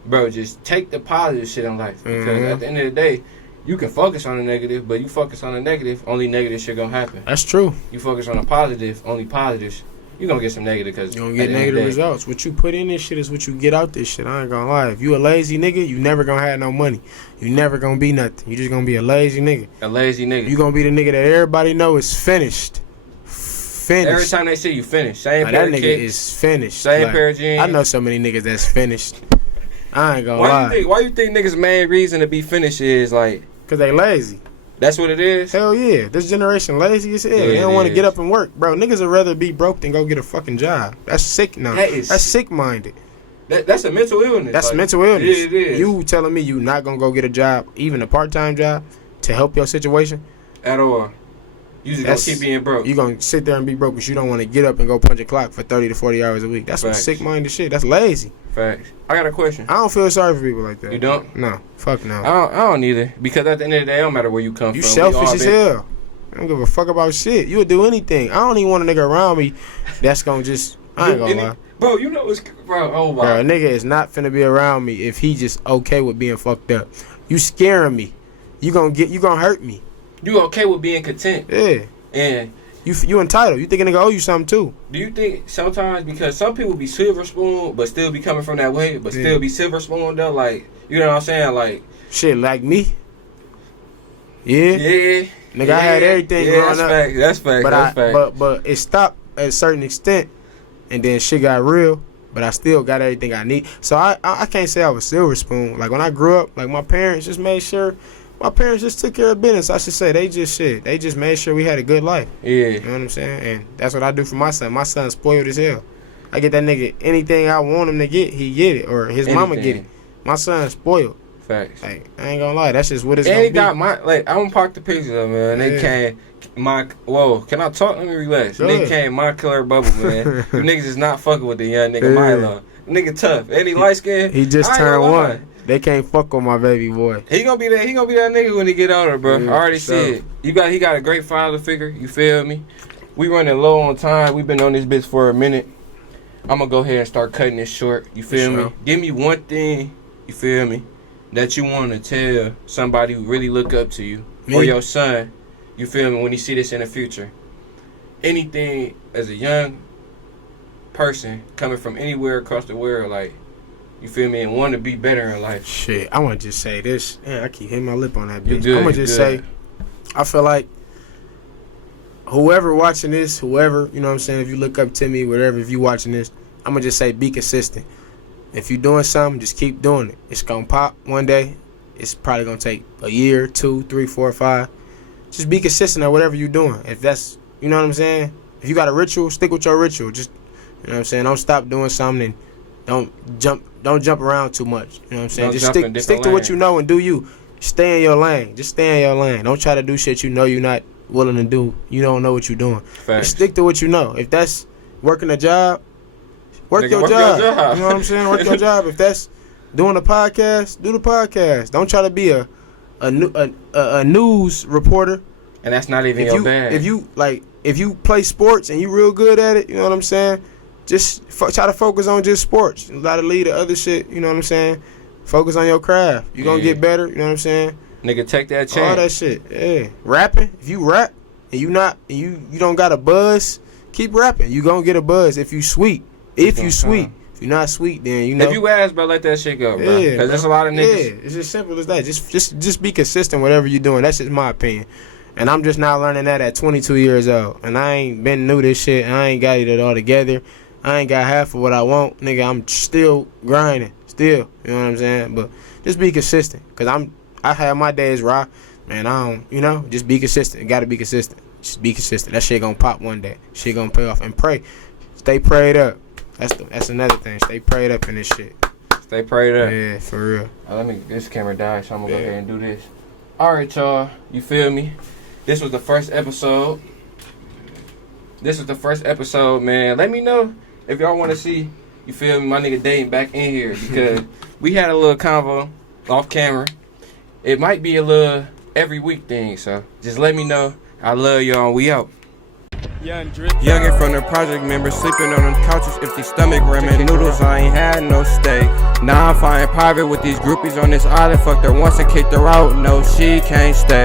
bro, just take the positive shit in life because at the end of the day, you can focus on the negative, but you focus on the negative, only negative shit gonna happen. That's true. You focus on the positive, only positives. You gonna get some negative because you gonna get negative results. What you put in this shit is what you get out this shit. I ain't gonna lie. If you a lazy nigga, you never gonna have no money. You never gonna be nothing. You just gonna be a lazy nigga. A lazy nigga. You gonna be the nigga that everybody know is finished. Finished. Every time they see you finished, same pair of that nigga kicks, is finished. Same pair of jeans. I know so many niggas that's finished. I ain't gonna lie. Why you think niggas' main reason to be finished is like? Cause they lazy. That's what it is? Hell yeah. This generation lazy as hell. They don't want to get up and work. Bro, niggas would rather be broke than go get a fucking job. That's sick now. That's sick-minded. That's a mental illness. That's like, mental illness. Yeah, it is. You telling me you not going to go get a job, even a part-time job, to help your situation? At all. You just going to keep being broke. You going to sit there and be broke because you don't want to get up and go punch a clock for 30 to 40 hours a week. That's some sick-minded shit. That's lazy. Facts. I got a question. I don't feel sorry for people like that. You don't? No. Fuck no. I don't either. Because at the end of the day, it don't matter where you come from. You selfish as hell. I don't give a fuck about shit. You would do anything. I don't even want a nigga around me that's going to just... I ain't gonna lie. Bro, you know what's... Bro, oh my... Bro, a nigga is not finna be around me if he just okay with being fucked up. You scaring me. You gonna hurt me. You okay with being content. Yeah. And... You entitled. You think a nigga owe you something too. Do you think sometimes, because some people be silver spoon but still be coming from that way, but still be silver spoon though, like, you know what I'm saying? Like, shit, like me? Yeah. Yeah. Nigga, I had everything growing up. That's fact. But it stopped at a certain extent and then shit got real, but I still got everything I need. So I can't say I was silver spoon. Like when I grew up, like my parents just made sure my parents just took care of business. I should say they just made sure we had a good life. Yeah. You know what I'm saying? And that's what I do for my son. My son's spoiled as hell. I get that nigga anything I want him to get, he get it. Or his mama get it. My son's spoiled. Facts. Like, I ain't gonna lie, that's just what it's gonna be. And got my, like, I'm gonna park the pictures up, man. They came, whoa, can I talk? Let me relax. They came my color bubble, man. You niggas is not fucking with the young nigga Milo. Nigga tough. And he light skinned. He just turned 1. They can't fuck with my baby boy. He gonna be that nigga when he get older, bro. I already see it. He got a great father figure, you feel me? We running low on time. We've been on this bitch for a minute. I'm gonna go ahead and start cutting this short. You feel me? Give me one thing, you feel me, that you want to tell somebody who really look up to you. Me? Or your son, you feel me, when he see this in the future. Anything as a young person coming from anywhere across the world, like, you feel me, and want to be better in life. Shit, I want to just say this. Man, I keep hitting my lip on that bitch. I'm going to just say, I feel like whoever watching this, whoever, you know what I'm saying, if you look up to me, whatever, if you watching this, I'm going to just say be consistent. If you're doing something, just keep doing it. It's going to pop one day. It's probably going to take a year, 2, 3, 4, 5. Just be consistent at whatever you're doing. If that's, you know what I'm saying? If you got a ritual, stick with your ritual. Just, you know what I'm saying? Don't stop doing something and don't jump around too much. You know what I'm saying? Just stick to what you know and do you. Stay in your lane. Just stay in your lane. Don't try to do shit you know you're not willing to do. You don't know what you're doing. Just stick to what you know. If that's working a job, work your job. You know what I'm saying? Work your job. If that's doing a podcast, do the podcast. Don't try to be a news reporter. And that's not even your bag. If you play sports and you real good at it, you know what I'm saying? Just try to focus on just sports. A lot of lead the other shit, you know what I'm saying? Focus on your craft. You gonna get better, you know what I'm saying? Nigga, take that chance. All that shit, yeah. Rapping, if you rap and you don't got a buzz, keep rapping. You gonna get a buzz if you sweet. If you sweet. If you're not sweet, then you know. If you ass, bro, let that shit go, bro. Because there's a lot of niggas. Yeah, it's as simple as that. Just be consistent whatever you're doing. That's just my opinion. And I'm just now learning that at 22 years old. And I ain't been new this shit. I ain't got it all together. I ain't got half of what I want. Nigga, I'm still grinding. Still. You know what I'm saying? But just be consistent. Because I have my days raw. Man, I don't, you know, just be consistent. You got to be consistent. Just be consistent. That shit going to pop one day. Shit going to pay off. And pray. Stay prayed up. That's another thing. Stay prayed up in this shit. Stay prayed up. Yeah, for real. Let me, this camera died, so I'm going to go ahead and do this. All right, y'all. You feel me? This was the first episode. Man. Let me know if y'all want to see, you feel me, my nigga Datyn back in here. Because we had a little convo off camera. It might be a little every week thing. So just let me know. I love y'all. We out. Youngin' from the project members sleeping on them couches, empty stomach, ramen noodles. I ain't had no steak. Now I'm flying private with these groupies on this island. Fucked her once and kicked her out. No, she can't stay.